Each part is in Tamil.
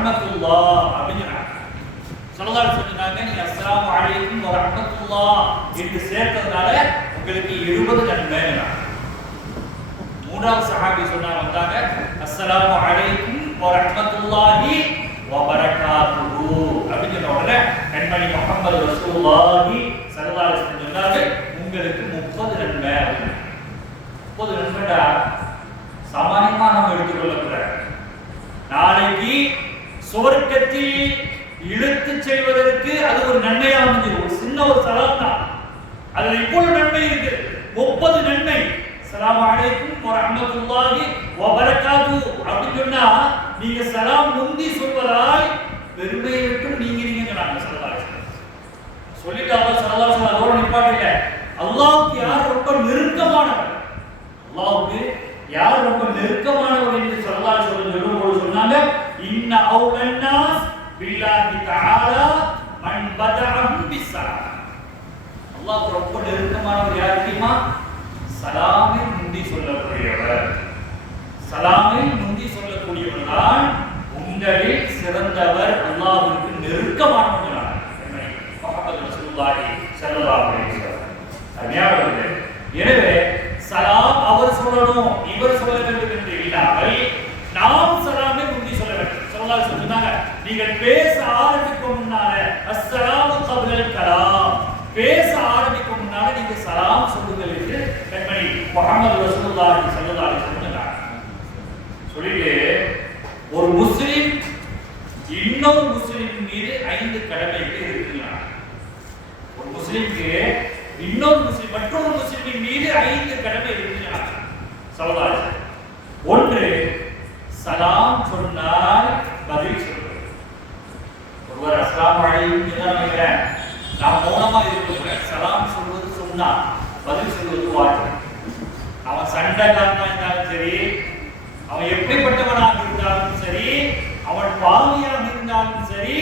ரஹ்மத்துல்லாஹ் அப்படிங்கிறாங்க. ஸல்லல்லாஹு அலைஹி வஸல்லம் சொன்னாங்க, நீங்க அஸ்ஸலாமு அலைக்கும் வ ரஹ்மத்துல்லாஹ் என்று சேர்த்ததுனால உங்களுக்கு 70 நன்மைங்கிறாங்க. மூன்றாவது சஹாபி சொன்னாங்க வந்தாங்க, அஸ்ஸலாமு அலைக்கும் வ ரஹ்மத்துல்லாஹி வ பரகாத்துஹு அப்படின்னு சொன்ன உடனே கண்மணி முஹம்மது ரசூலுல்லாஹி ஸல்லல்லாஹு அலைஹி வஸல்லம் சொன்னாங்க, உங்களுக்கு 30 நன்மை. 30 நன்மைடா சாமானியமா நம்ம எடுத்துக்கொள்ளக்கூடாது. நாளைக்கு சுவர்க்கத்தில் இழுத்து செல்வதற்கு அது ஒரு நன்மையா அமைஞ்சிடும். ஒரு சின்ன ஒரு சலாம் தான், அதுல இவ்வளவு நன்மை இருக்கு. 30 நன்மை. ஸலாமு அலைக்கும் வ ரஹ்மத்துல்லாஹி வ பரகாத்துஹு அப்படின்னு சொன்னா நீங்க சலாம் முந்தி சொல்வதால் பெருமையை விட்டு நீங்கிறீங்கன்னு சொன்னாங்க ஸல்லல்லாஹு அலைஹி வஸல்லம். சொல்லிட்டு அவர் ஸல்லல்லாஹு அலைஹி வஸல்லம் அதோட நிப்பாட்டல. அல்லாஹ்வுக்கு யார் ரொம்ப நெருக்கமானவர், அல்லாஹ்வுக்கு யார் ரொம்ப நெருக்கமானவர் என்று ஸல்லல்லாஹு அலைஹி வஸல்லம் சொல்லும்போது சொன்னாங்க, இன்ன அவுலன் நாஸ் பில்லாஹி தஆலா மன் பதஅஹும் பிஸ்ஸலாம். அல்லாஹ்வுக்கு ரொம்ப நெருக்கமானவர் யார் தெரியுமா? சலாமை முந்தி சொல்லக்கூடியவர். சலாமை முந்தி சொல்லக்கூடியவர் தான் உங்களில் சிறந்தவர், அல்லாஹ்வுக்கு நெருக்கமானவர். முஹம்மது ரசூலுல்லாஹி ஸல்லல்லாஹு அலைஹி வஸல்லம். அன்யாவது. எனவே சலாம் அவர் சொல்லணும், இவர் சொல்ல வேண்டும் என்று இல்லாமல் நாம் சலாமை முந்தி சொல்ல வேண்டும். ஸல்லல்லாஹு அலைஹி வஸல்லம் நீங்கள் பேச ஆரம்பிக்கும் முன்னால அஸ்ஸலாமு கப்லல் கலாம், பேச ஆரம்பிக்கும் முன்னால நீங்க சலாம் சொல்லுங்கள் என்று கண்மணி முஹம்மது ரசூலுல்லாஹி ஸல்லல்லாஹு அலைஹி வஸல்லம் சொல்லிட்டு, ஒரு முஸ்லிம் இன்னொரு முஸ்லிமின் மீது 5 கடமைகள் இருக்கிறார். ஒரு முஸ்லிமுக்கு இன்னொரு முஸ்லிம் மற்றொரு முஸ்லிமின் மீது 5 கடமை இருக்கிறார். ஸல்லல்லாஹு அலைஹி வஸல்லம். ஒன்று, சலாம் சொன்னால் பதில் சொல்வது. ஒருவர் அஸ்ஸலாமு அலைக்கும் சொன்னாங்க, நாம் மௌனமா இருக்கக்கூடாது. சலாம் சொல்வது சொன்னா பதில் சொல்வது வாஜிப். அவன் சண்டைக்காரனா இருந்தாலும் சரி, அவன் எப்படிப்பட்டவனாக இருந்தாலும் சரி, அவன் பாவியாக இருந்தாலும் சரி,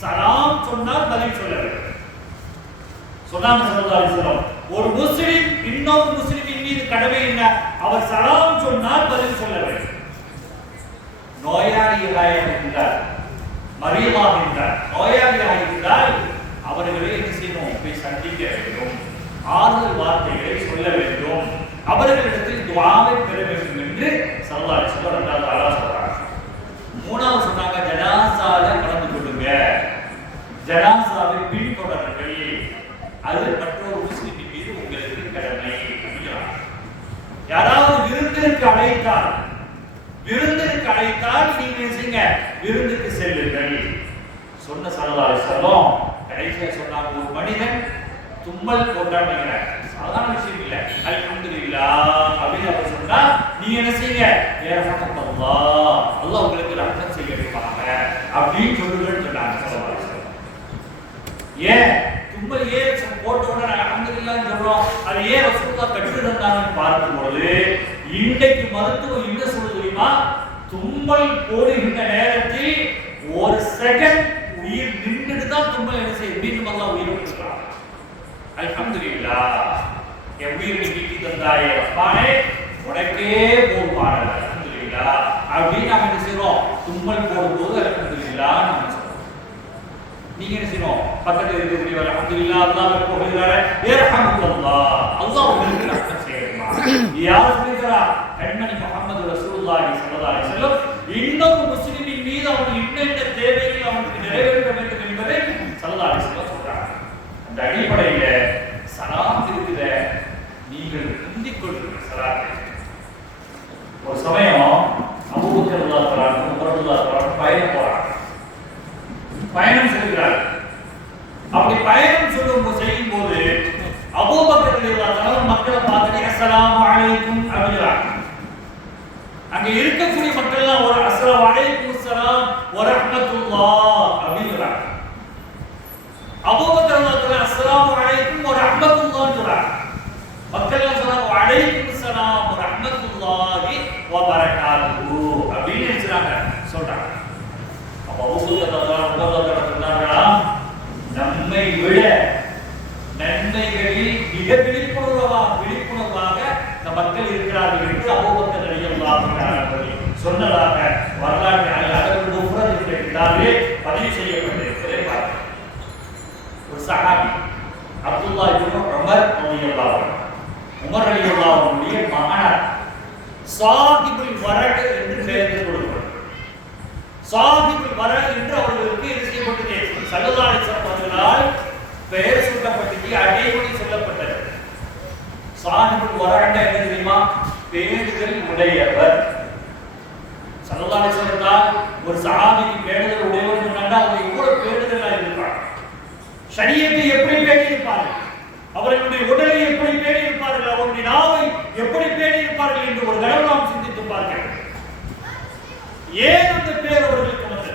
சலாம் சொன்னால் பதில் சொல்ல வேண்டும். சொன்னாங்க ஸல்லல்லாஹு அலைஹி வஸல்லம், ஒரு முஸ்லிம் இன்னொரு முஸ்லிமின் மீது கடமை என்ன? அவர் சலாம் சொன்னால் பதில் சொல்ல வேண்டும். நோயாளியாக இருந்தார், மரியமாக இருந்தார், நோயாளியாக இருந்தால் அவர்களை என்ன செய்யணும்? போய் சந்திக்க வேண்டும், ஆறுதல் வார்த்தைகளை சொல்ல வேண்டும், அவர்களிடத்தில் துஆவை பெற வேண்டும் என்று ஸல்லல்லாஹு அலைஹி வஸல்லம் இரண்டாவது ஆளா சொல்றாங்க. மூணாவது சொன்னாங்க, ஜனாஸால கலந்து கொள்ளுங்க, ஜனாஸாவை பின்தொடருங்கள், அது மற்றொரு முஸ்லிமின் மீது உங்களுக்கு கடமை. யாராவது விருந்திற்கு அழைத்தால் நீங்க செய்யுங்க, விருந்துக்கு செல்லுங்கள் சொன்ன ஸல்லல்லாஹு அலைஹி வஸல்லம். கடைசியா சொன்னாங்க, ஒரு மனிதன் தும்மல் போட்டாங்க, சாதாரண விஷயம் இல்ல, அல்ஹம்துலில்லாஹ் அப்படின்னு அவர் சொன்னா நீங்க என்ன செய்யுங்க, யர்ஹமுக்கல்லாஹ், அல்லாஹ் உங்களுக்கு ரஹ்மத் செய்ய வைப்பாங்க அப்படின்னு சொல்லுங்கன்னு சொன்னாங்க ஸல்லல்லாஹு அலைஹி வஸல்லம். ஏன் தும்மல் போட்ட உடனே அல்ஹம்துலில்லாஹ் சொல்றோம், அது ஏன் ரசூலுல்லாஹ் கற்று தந்தாங்கன்னு பார்க்கும்போது இன்றைக்கு மருத்துவம் என்ன சொல்லுது தெரியுமா? தும்மல் போடுகின்ற நேரத்தில் ஒரு செகண்ட் உயிர் நின்றுட்டு தான் தும்மல் என்ன செய்யும், மீண்டும் அல்லாஹ் உயிர் கொடுக்கிறான். அல்ஹம்துலில்லாஹ், என் உயிர் நீக்கி தந்தாயே ரஹ்மானே, உனக்கே போதுமானது அல்ஹம்துலில்லாஹ் அப்படின்னு நாம என்ன செய்றோம்? தும்மல் போடும்போது அல்ஹம்துலில்லாஹ் நாம சொல்றோம். நீங்க என்ன செய்யணும்? பக்கத்துல இருக்கக்கூடிய அல்ஹம்துலில்லாஹ் அல்லாஹ் போடுகிறாரே, யர்ஹமுக்கல்லாஹ், அல்லாஹ் உங்களுக்கு ரஹ்மத் செய்யட்டும். யார் சொல்றா? கண்மணி முஹம்மது ரசூலுல்லாஹி ஸல்லல்லாஹு அலைஹி வஸல்லம். இன்னொரு முஸ்லிமின் மீது அவனுக்கு என்னென்ன தேவைகள் அவனுக்கு நிறைவேற்ற வேண்டும் என்பதை ஸல்லல்லாஹு அலைஹி வஸல்லம் சொல்றாங்க. அந்த அடிப்படையில சலாம் இருக்குத நீங்கள் முந்திக் கொள்ளுங்கள் சலாத்தை. ஒரு சமயம் அபூபக்கர் ரலியல்லாஹு அன்ஹு உமர் ரலியல்லாஹு அன்ஹு பயணம் போறாங்க, பயணம் செய்கிறார். அப்படி பயணம் செய்யும் போது அபூபக்கர் ரலியல்லாஹு அன்ஹு மக்களை பார்த்து அஸ்ஸலாமு அலைக்கும் அப்படிங்கிறாங்க. அங்க இருக்கக்கூடிய மக்கள் எல்லாம் ஒரு அஸ்ஸலாமு அலைக்கும் ஸலாம் வ ரஹ்மத்துல்லாஹ் அப்படிங்கிறாங்க. அபூபக்கர் ரலியல்லாஹு அன்ஹு அஸ்ஸலாமு அலைக்கும் வ ரஹ்மத்துல்லாஹ் சொல்றாங்க. மக்கள் எல்லாம் சொல்றாங்க வ அலைக்கும் ஸலாம் வ ரஹ்மத்துல்லாஹி வ பரகாத்துஹு அப்படின்னு சொல்றாங்க. அப்ப அபூபக்கர் ரலியல்லாஹு அன்ஹு சொன்னாங்களா, நம்மை விட நன்மைகளில் மிக விழிப்புணர்வாக இந்த மக்கள் இருக்கிறார்கள் என்று அபூபக்கர் ரலியல்லாஹு அன்ஹு சொன்னதாக வரலாற்று அதற்கு முஃபரத் சாஹிபுல் வரக் என்று பெயர் கொடுக்கப்பட்டது. சாஹிபுல் வரக் என்று அவர்களுக்கு இது செய்யப்பட்டது. ஸல்லல்லாஹு அலைஹி வஸல்லம் அவர்களால் பெயர் சூட்டப்பட்டது, அடைமொழி சொல்லப்பட்டது. சாஹிபுல் வரக் என்ன தெரியுமா? பேணுதல் உடையவர். ஸல்லல்லாஹு அலைஹி வஸல்லம் ஒரு சஹாபிக்கு பேணுதல் உடையவர் சொன்னா அவர் எவ்வளவு பேணுதலா இருப்பார், ஷரியத்தை எப்படி பேணி இருப்பார்கள், அவர்களுடைய உடலை எப்படி பேணி இருப்பார்கள், அவருடைய நாவை எப்படி பேணி இருப்பார்கள் என்று ஒரு தடவை நாம் சிந்தித்து பார்க்கிறோம். ஏன் அந்த பேர் அவர்களுக்கு வந்தது?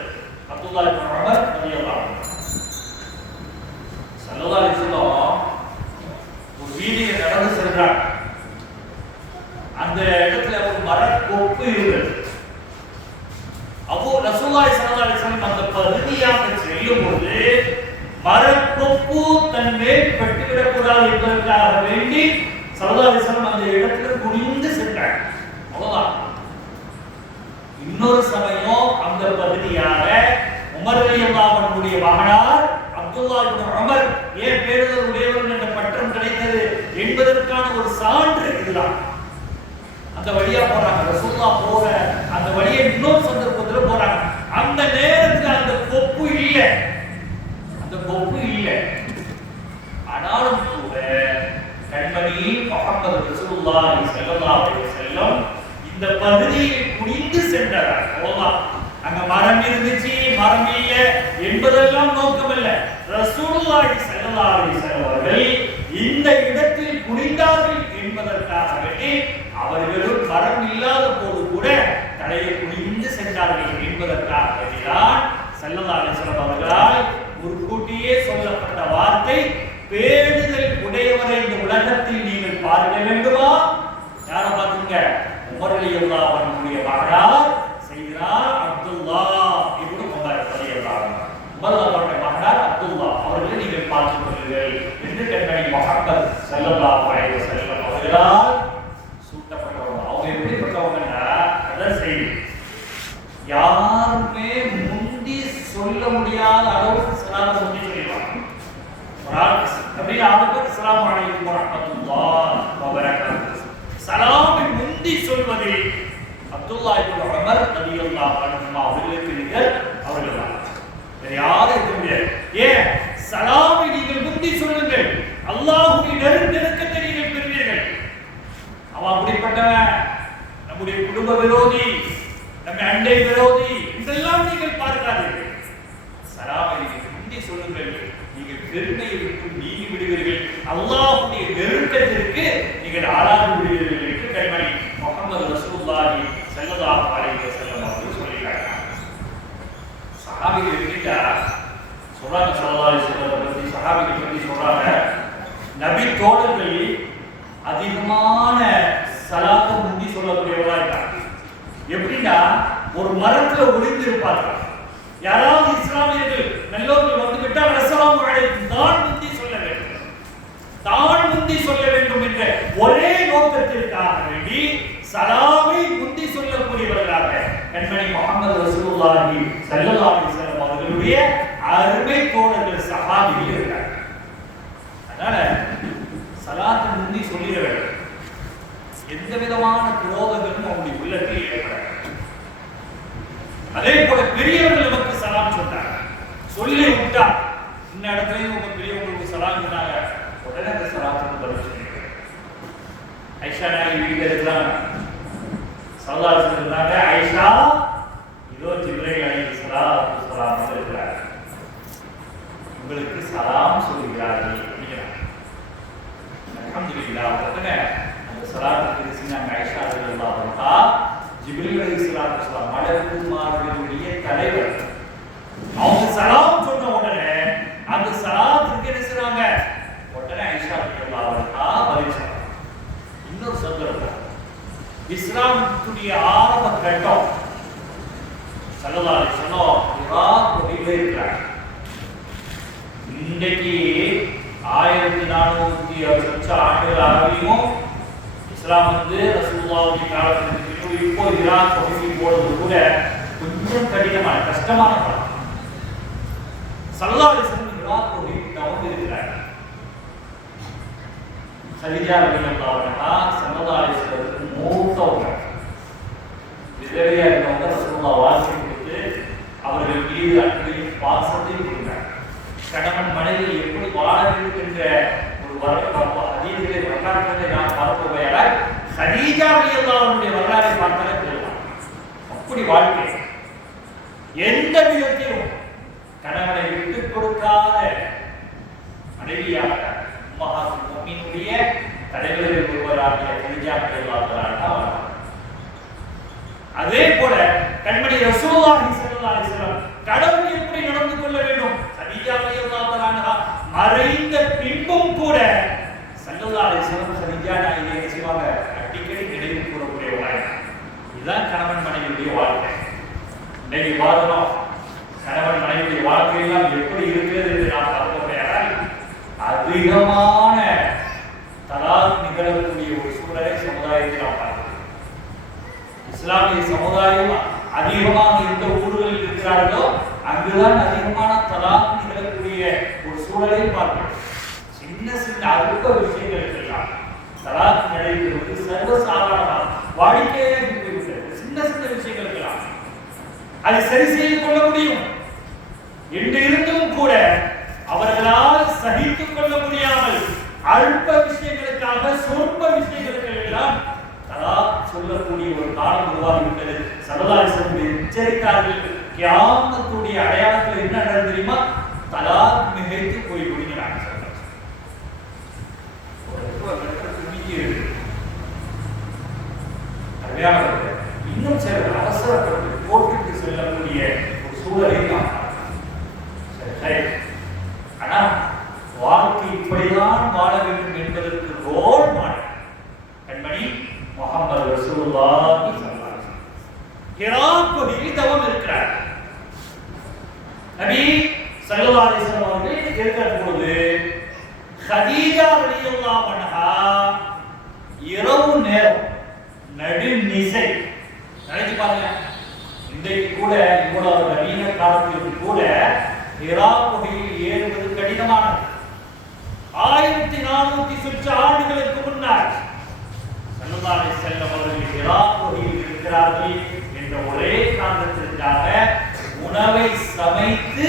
அப்துல்லாஹ் இப்னு உமர் ரலியல்லாஹு அன்ஹு ஸல்லல்லாஹு அலைஹி வஸல்லம் ஒரு வீதியில் நடந்து சென்றார். அந்த இடத்துல ஒரு மரக்கொப்பு இருந்தது. அப்போ ரசூலுல்லாஹி ஸல்லல்லாஹு அலைஹி வஸல்லம் அந்த பகுதியாக செல்லும் போது மரக்கொப்பு தன் மேல் பட்டுவிடக் கூடாது என்பதற்காக வேண்டி ஸல்லல்லாஹு அலைஹி வஸல்லம் அந்த இடத்துல குனிந்து சென்றார். அவ்வளவுதான். இன்னொரு சமயம் அந்த பகுதியாக உமர் ரலியல்லாஹு அன்ஹுடைய மகனார் அப்துல்லாஹ் இப்னு உமர் ஏன் பேருதல் உடையவர் என்ற பட்டம் கிடைத்தது என்பதற்கான ஒரு சான்று இதுதான். அந்த வழியா போறாங்க, ரசூலுல்லாஹ் போற அந்த வழியை இன்னொரு சந்தர்ப்பத்தில் போறாங்க. அந்த நேரத்தில் அந்த கொப்பு இல்லை, அந்த கொப்பு இல்லை. ஆனாலும் கூட கண்மணி முஹம்மது ரசூலுல்லாஹி ஸல்லல்லாஹு அலைஹி வஸல்லம் இந்த பகுதியில் குனிந்து சென்றார். அவ்வளவுதான். அங்க மரம் இருந்துச்சு, மரம் இல்ல என்பதெல்லாம் நோக்கம் இல்ல. ரசூலுல்லாஹி ஸல்லல்லாஹு அலைஹி வஸல்லம் அவர்கள் இந்த இடத்தில் குனிந்தார்கள் என்பதற்காக வேண்டி அவர்களும் மரம் இல்லாத போது கூட தலையை குனிந்து சென்றார்கள் என்பதற்காக வேண்டிதான் ஸல்லல்லாஹு அலைஹி வஸல்லம் அவர்களால் முன்கூட்டியே சொல்லப்பட்ட வார்த்தை, பேணுதல் உடையவரை இந்த உலகத்தில் நீங்கள் பார்க்க வேண்டுமா? யாரை பார்த்தீங்க? உமர் ரலியல்லாஹு அன்ஹுடைய மகனார் சையதுனா அப்துல்லாஹ் இப்னு உமர் ரலியல்லாஹு அன்ஹு. உமர் அவருடைய மகனார் அப்துல்லாஹ் அவர்களை நீங்கள் பார்த்துக் கொள்ளுங்கள் என்று கண்மணி முஹம்மது ஸல்லல்லாஹு அலைஹி வஸல்லம் அவர்களால் சூட்டப்பட்டவங்க. அவங்க எப்படிப்பட்டவங்கன்னா, அதான் செய்தி, யாருமே முந்தி சொல்ல முடியாத அளவுக்கு ஸலாத்தை முந்தி சொல்லிடுவாங்க. அப்படியே ஆளுக்கு அஸ்ஸலாமு அலைக்கும் வரஹ்மத்துல்லாஹி வபரகாத்துஹு சலாமை முந்தி சொல்வதில் அப்துல்லாஹ் இப்னு உமர் ரலியல்லாஹு அன்ஹு அவர்களுக்கு நீங்கள் அவர்கள்தான், வேற யாரும் இருக்க முடியாது. ஏன்? சலாமை நீங்கள் முந்தி சொல்லுங்கள், அல்லாஹ்வுடைய நெருக்கத்தை நீங்கள் பெறுவீர்கள். அவன் அப்படிப்பட்டவன், நம்முடைய குடும்ப விரோதி, நம்ம அண்டை விரோதி இதெல்லாம் நீங்கள் பார்க்காதீர்கள். சலாமை நீங்கள் முந்தி சொல்லுங்கள், நீங்கள் பெருமையை விட்டு நீங்கி விடுவீர்கள், அல்லாஹ்வுடைய நெருக்கத்திற்கு நீங்கள் ஆளாகி விடுவீர்கள் என்று கண்மணி முஹம்மது ரசூலுல்லாஹி ஸல்லல்லாஹு அலைஹி வஸல்லம் அவர்கள் சொல்லியிருக்காங்க. சஹாபிகள் கிட்ட சொல்றாங்க, ஸல்லல்லாஹு அலைஹி வஸல்லம் பத்தி சஹாபிகள் பத்தி சொல்றாங்க, நபி தோழர்கள் அதிகமான சலாத்தை முந்தி சொல்லக்கூடியவர்களா இருக்காங்க. எப்படின்னா, ஒரு மரத்துல ஒளிந்து இருப்பார்கள். யாராவது இஸ்லாமியர்கள் நல்லோர்கள் வந்து விட்டால் அஸ்ஸலாமு அலைக்கும் தான் முந்தி சொல்ல வேண்டும், தான் முந்தி சொல்ல வேண்டும் என்ற ஒரே நோக்கத்திற்காக வேண்டி சலாமை முந்தி சொல்லக்கூடியவர்களாக கண்மணி முஹம்மது ரசூலுல்லாஹி ஸல்லல்லாஹு அலைஹி வஸல்லம் அவர்களுடைய அருமை தோழர்கள் சஹாபிகள் இருக்கிறார். அதனால சலாத்தை முந்தி சொல்லிட வேண்டும். எந்த விதமான குரோதங்களும் அவருடைய உள்ளத்தில் ஏற்படாது. அதே போல பெரியவர்கள் நமக்கு சலாம் சொன்னாங்க, சொல்லி விட்டா இந்த இடத்துலயும் உங்க பெரியவங்களுக்கு சலாம் சொன்னாங்க, உடனே அந்த சலாத்துக்கு பதில் சொல்லிடுங்க. ஐஷா நாயகி வீட்டில் இருக்கிறாங்க, ஸல்லல்லாஹு அலைஹி வஸல்லம் சொன்னாங்க, ஐஷா இதோ ஜிப்ரீல் அலைஹிஸ்ஸலாம் இருக்கிறார், உங்களுக்கு சலாம் சொல்லுகிறார்கள் அப்படிங்கிறாங்க. அல்ஹம்துலில்லாஹ். உடனே அந்த சலாத்துக்கு சொன்னாங்க ஐஷா ரலியல்லாஹு அன்ஹா, ஜிப்ரீல் அலைஹிஸ்ஸலாம் மலக்குமார்களுடைய தலைவர், அவங்க சலாம் சொன்ன உடனே அந்த சலாத்துக்கு என்ன செய்றாங்க, உடனே ஐஷா ரலியல்லாஹு அன்ஹா பதில் சொன்னாங்க. இன்னொரு சந்தர்ப்பம், இஸ்லாமுடைய ஆரம்ப கட்டம் ஸல்லல்லாஹு அலைஹி வஸல்லம் ஈராக் பகுதியில் இருக்கிறாங்க. இன்றைக்கு 1400 ஆண்டுகள் ஆகியும் இஸ்லாம் வந்து ரசூலுல்லாஹி காலத்துக்கு இப்போ ஈராக் பகுதிக்கு போறது கூட கொஞ்சம் கடினமான கஷ்டமான காலம். ஸல்லல்லாஹு அலைஹி வஸல்லம் ஈராக் பகுதிக்கு வந்து இருக்கிறாங்க. கதீஜா ரலியல்லாஹு அன்ஹா ஸல்லல்லாஹு அலைஹி வஸல்லம் மூத்தவங்க. விதவையா இருந்தவங்க ரசூலுல்லாஹ் வாழ்க்கை கொடுத்து அவர்கள் மீது அன்பையும் பாசத்தையும் கொடுத்தாங்க. கணவன் மனைவி எப்படி வாழ வேண்டும் என்ற ஒரு அதீதிலே வரலாற்றை நாம் பார்ப்போமையால் ஹதீஜா ரலியல்லாஹு அன்ஹுடைய வரலாறை பார்த்தாலே தெரியும். அப்படி வாழ்க்கை எந்த விதத்திலும் கணவனை விட்டுக் கொடுக்காத மனைவியாக உம்மஹாத்துல் முஃமினீனுடைய தலைவர்கள் ஒருவராகிய ஹதீஜா ரலியல்லாஹு அன்ஹா. அதே போல கண்மணி ரசூலுல்லாஹி ஸல்லல்லாஹு அலைஹி வஸல்லம் கடவுள் எப்படி நடந்து கொள்ள வேண்டும் ஹதீஜா ரலியல்லாஹு அன்ஹா மறைந்த பின்பும் கூட ஸல்லல்லாஹு அலைஹி வஸல்லம் ஹதீஜா நாயகியை செய்வாங்க அடிக்கடி நினைவு கூறக்கூடியவங்க. இதுதான் கணவன் மனைவியுடைய வாழ்க்கை. இன்னைக்கு வாதம் கணவன் மனைவியுடைய வாழ்க்கையெல்லாம் எப்படி இருக்கிறது என்று நாம் பார்ப்போமையானால் அதிகமான தலாக் நிகழக்கூடிய ஒரு சூழலை சமுதாயத்தில் நாம் பார்க்கிறோம். இஸ்லாமிய சமுதாயம் அதிகமாக எந்த ஊர்களில் இருக்கிறார்களோ அங்குதான் அதிகமான தலாக் நிகழக்கூடிய ஒரு சூழலை பார்க்கிறோம். சின்ன சின்ன அற்ப விஷயங்களுக்கெல்லாம் தலாக் நடைபெறுவது சர்வசாதாரணமாக வாடிக்கையாக இருக்கிறது. சின்ன சின்ன விஷயங்களுக்கெல்லாம் அதை சரி செய்து கொள்ள முடியும் என்று இருந்தும் கூட அவர்களால் சகித்துக் கொள்ள முடியாமல் அல்ப விஷயங்களுக்காக சொற்ப விஷயங்களுக்கு எல்லாம் தலாக் சொல்லக்கூடிய ஒரு காலம் உருவாகிவிட்டது. ஸல்லல்லாஹு அலைஹி வஸல்லம் எச்சரித்தார்கள், கியாமத்துடைய அடையாளத்தில் என்ன நடந்தது தெரியுமா? தலாக் மிகைத்து போய் விடுகிறாங்க. இன்னும் சில அவசரப்பட்டு கோர்ட்டுக்கு செல்லக்கூடிய ஒரு சூழலை நாம் ஆனா வாழ்க்கை இப்படிதான் வாழ வேண்டும் என்பதற்கு ரோல் மாடல் கண்மணி முஹம்மது ரசூலுல்லாஹி ஸல்லல்லாஹு அலைஹி வஸல்லம். ஹிராக்குடியில் தவம் இருக்கிறார். நபி ஸல்லல்லாஹு அலைஹி வஸல்லம் அவர்கள் இருக்கிற போது ஹதீஜா ரலியல்லாஹு அன்ஹா இரவு நேரம் நடுநிசை நினைச்சு பாருங்க. இன்றைக்கு கூட இவ்வளவு நவீன காலத்திற்கு கூட ஹிரா குகையில் ஏறுவது கடினமானது. 1400 சுற்று ஆண்டுகளுக்கு முன்னால் ஸல்லல்லாஹு அலைஹி வஸல்லம் அவர்கள் ஹிரா குகையில் இருக்கிறார்கள் என்ற ஒரே காரணத்திற்காக உணவை சமைத்து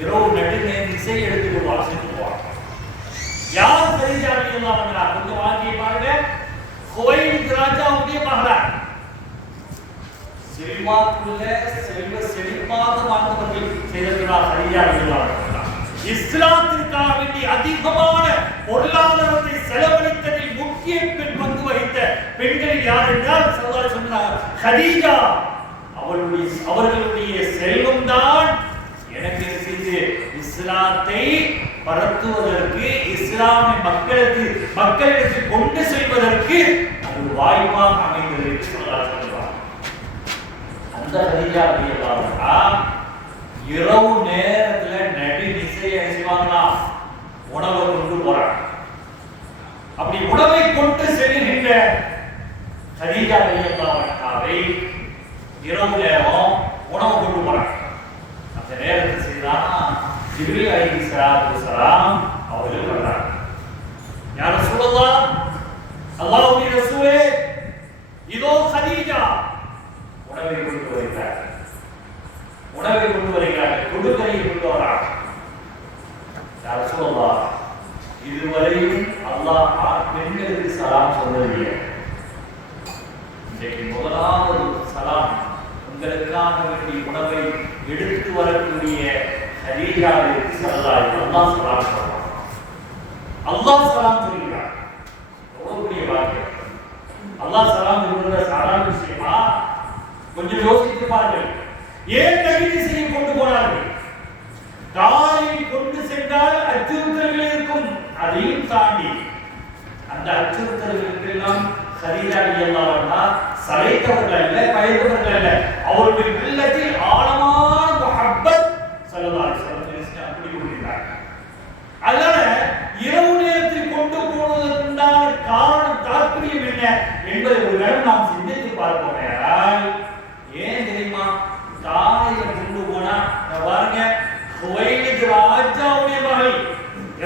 இரவு நடுநிசை எடுத்து வாசித்துவாங்க. யார் ஹதீஜா ரலியல்லாஹு அன்ஹா? கொஞ்சம் வாழ்க்கையை பாருங்க. குவைத் ராஜாவுடைய மகளார். செல்வாக்குள்ள செல்வ செழிப்பாக வாழ்ந்தவர்கள் செய்தவர்களால் ஹதீஜா ரலியல்லாஹு அன்ஹா. இஸ்லாத்திற்காக வேண்டி அதிகமான பொருளாதாரத்தை செலவழித்ததில் முக்கிய பங்கு வகித்த பெண்கள் யார் என்றால் ஸல்லல்லாஹு அலைஹி வஸல்லம் ஹதீஜா. அவர்களுடைய செல்வம் தான் எனக்கு செய்து இஸ்லாத்தை பரத்துவதற்கு, இஸ்லாமை மக்களிடத்து கொண்டு செல்வதற்கு அது வாய்ப்பாக அமைந்தது என்று சொல்றார். அந்த ஹதீஜா ரலியல்லாஹு அன்ஹா இரவு நேரத்துல நடுநிசை அணிவாங்களா உணவை கொண்டு போறாங்க. அப்படி உணவை கொண்டு செல்லுகின்ற ஹதீஜா ரலியல்லாஹு அன்ஹாவை இரவு நேரம் உணவு கொண்டு போறாங்க. அந்த நேரத்தில் செய்தானா ஜிப்ரீல் அலைஹிஸ்ஸலாம் அவர்கள் வந்தார். யா ரசூலல்லாஹ், அல்லாஹ்வுடைய ரசூலே, இதோ ஹதீஜா உணவை கொண்டு வருகிறார். உணவை கொண்டு வருகிறார்கள், கொடுக்கலை கொண்டு வரார். யா ரசூலல்லாஹ், இதுவரையும் அல்லாஹ் பெண்களுக்கு சலாம் சொன்னதில்லை. இன்றைக்கு முதலாவது சலாம் உங்களுக்காக வேண்டிய உணவை எடுத்து வரக்கூடிய ஹதீஜாவிற்கு ஸல்லல்லாஹு அலைஹி வஸல்லம் அல்லாஹ் சலாம் சொல்றார். அல்லாஹ் சலாம் சொல்கிறார். எவ்வளவு வார்த்தை! அல்லாஹ் சலாம் சொல்ற சாதாரண விஷயமா? கொஞ்சம் யோசித்து பாருங்கள். ஏன் நடுநிசையை கொண்டு போனார்கள்? காலையில் கொண்டு சென்றால் அச்சுறுத்தல்கள் இருக்கும். அதையும் தாண்டி அந்த அச்சுறுத்தல்களுக்கெல்லாம் ஹதீஜா ரலியல்லாஹு அன்ஹா சளைத்தவர்கள் அல்ல, பயந்தவர்கள் அல்ல. அவருடைய உள்ளத்தில் ஆழமான முஹப்பத் ஸல்லல்லாஹு அலைஹி வஸல்லம் அப்படி கொண்டிருந்தார். அதனால இரவு நேரத்தில் கொண்டு போவதற்குண்டான காரணம், தாற்பயம் என்ன என்பதை ஒரு நேரம் நாம் சிந்தித்து பார்ப்போமேயானால், ஏன் தெரியுமா? காலையில கொண்டு போனா பாருங்க, குவைத் ராஜாவுடைய மகள்